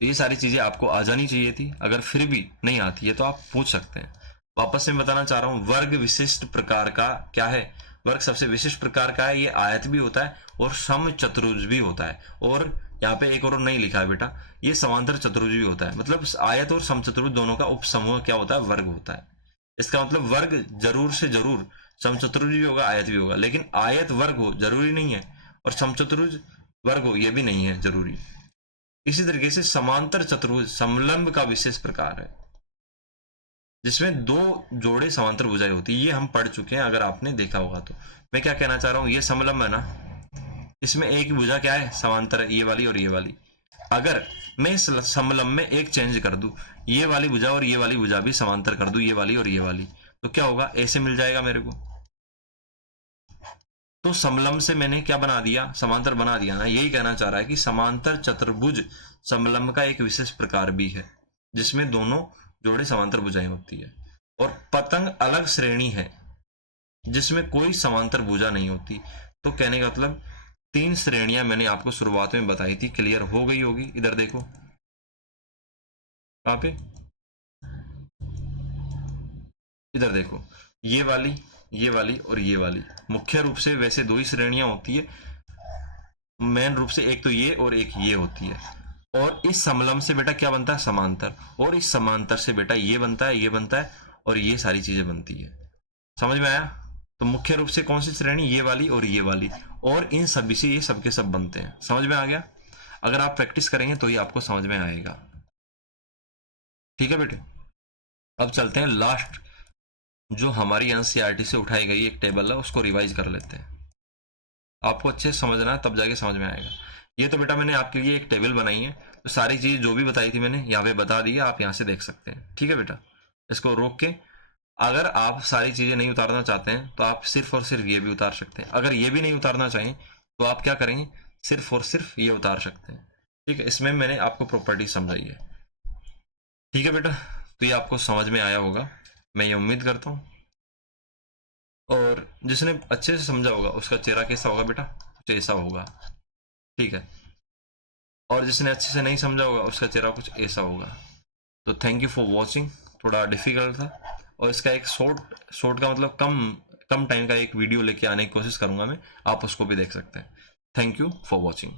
ये सारी चीजें आपको आ जानी चाहिए थी, अगर फिर भी नहीं आती है तो आप पूछ सकते हैं। वापस से बताना चाह रहा हूं, वर्ग विशिष्ट प्रकार का क्या है? वर्ग सबसे विशिष्ट प्रकार का है, ये आयत भी होता है और समचतुर्भुज भी होता है। और यहाँ पे एक और नहीं लिखा है बेटा, ये समांतर चतुर्भुज भी होता है। मतलब आयत और समचतुर्भुज दोनों का उपसमूह क्या होता है? वर्ग होता है। इसका मतलब वर्ग जरूर से जरूर समचतुर्भुज भी होगा, आयत भी होगा। लेकिन आयत वर्ग हो जरूरी नहीं है और समचतुर्भुज वर्ग हो ये भी नहीं है जरूरी। इसी तरीके से समांतर चतुर्भुज समलंब का विशेष प्रकार है, जिसमें दो जोड़े समांतर भुजाएं होती है। ये हम पढ़ चुके हैं, अगर आपने देखा होगा तो। मैं क्या कहना चाह रहा हूं, ये समलंब है ना, इसमें एक ही भुजा क्या है? समांतर है, ये वाली और ये वाली। अगर मैं इस समलंब में एक चेंज कर दूं, ये वाली भुजा और ये वाली भुजा भी समांतर कर दूं, ये वाली और ये वाली, तो क्या होगा? ऐसे मिल जाएगा मेरे को। तो समलंब से मैंने क्या बना दिया? समांतर बना दिया ना। यही कहना चाह रहा है कि समांतर चतुर्भुज समलंब का एक विशेष प्रकार भी है, जिसमें दोनों जोड़े समांतर भुजाएं होती है। और पतंग अलग श्रेणी है जिसमें कोई समांतर भुजा नहीं होती। तो कहने का मतलब 3 श्रेणियां मैंने आपको शुरुआत में बताई थी, क्लियर हो गई होगी। इधर देखो, कहां पे? इधर देखो, ये वाली, ये वाली और ये वाली। मुख्य रूप से वैसे 2 ही श्रेणियां होती है, मेन रूप से एक तो ये और एक ये होती है। और इस समलंब से बेटा क्या बनता है? समांतर। और इस समांतर से बेटा ये बनता है, ये बनता है और ये सारी चीजें बनती है। समझ में आया? तो मुख्य रूप से कौन सी श्रेणी? ये वाली और ये वाली। और इन सभी से ये सबके सब बनते हैं। समझ में आ गया? अगर आप प्रैक्टिस करेंगे तो ही आपको समझ में आएगा। ठीक है बेटे, अब चलते हैं लास्ट जो हमारी एनसीईआरटी से उठाई गई एक टेबल है, उसको रिवाइज कर लेते हैं। आपको अच्छे से समझना है, तब जाके समझ में आएगा। ये तो बेटा मैंने आपके लिए एक टेबल बनाई है, तो सारी चीज़ जो भी बताई थी मैंने यहाँ पे बता दी है, आप यहाँ से देख सकते हैं। ठीक है बेटा, इसको रोक के अगर आप सारी चीज़ें नहीं उतारना चाहते हैं तो आप सिर्फ और सिर्फ ये भी उतार सकते हैं। अगर ये भी नहीं उतारना चाहें तो आप क्या करेंगे, सिर्फ और सिर्फ ये उतार सकते हैं। ठीक है, इसमें मैंने आपको प्रॉपर्टी समझाई है। ठीक है बेटा, तो ये आपको समझ में आया होगा, मैं ये उम्मीद करता हूँ। और जिसने अच्छे से समझा होगा उसका चेहरा कैसा होगा बेटा, कुछ ऐसा होगा। ठीक है, और जिसने अच्छे से नहीं समझा होगा उसका चेहरा कुछ ऐसा होगा। तो थैंक यू फॉर वॉचिंग। थोड़ा डिफिकल्ट था, और इसका एक शॉर्ट का मतलब कम टाइम का एक वीडियो लेके आने की कोशिश करूंगा मैं, आप उसको भी देख सकते हैं। Thank you for watching.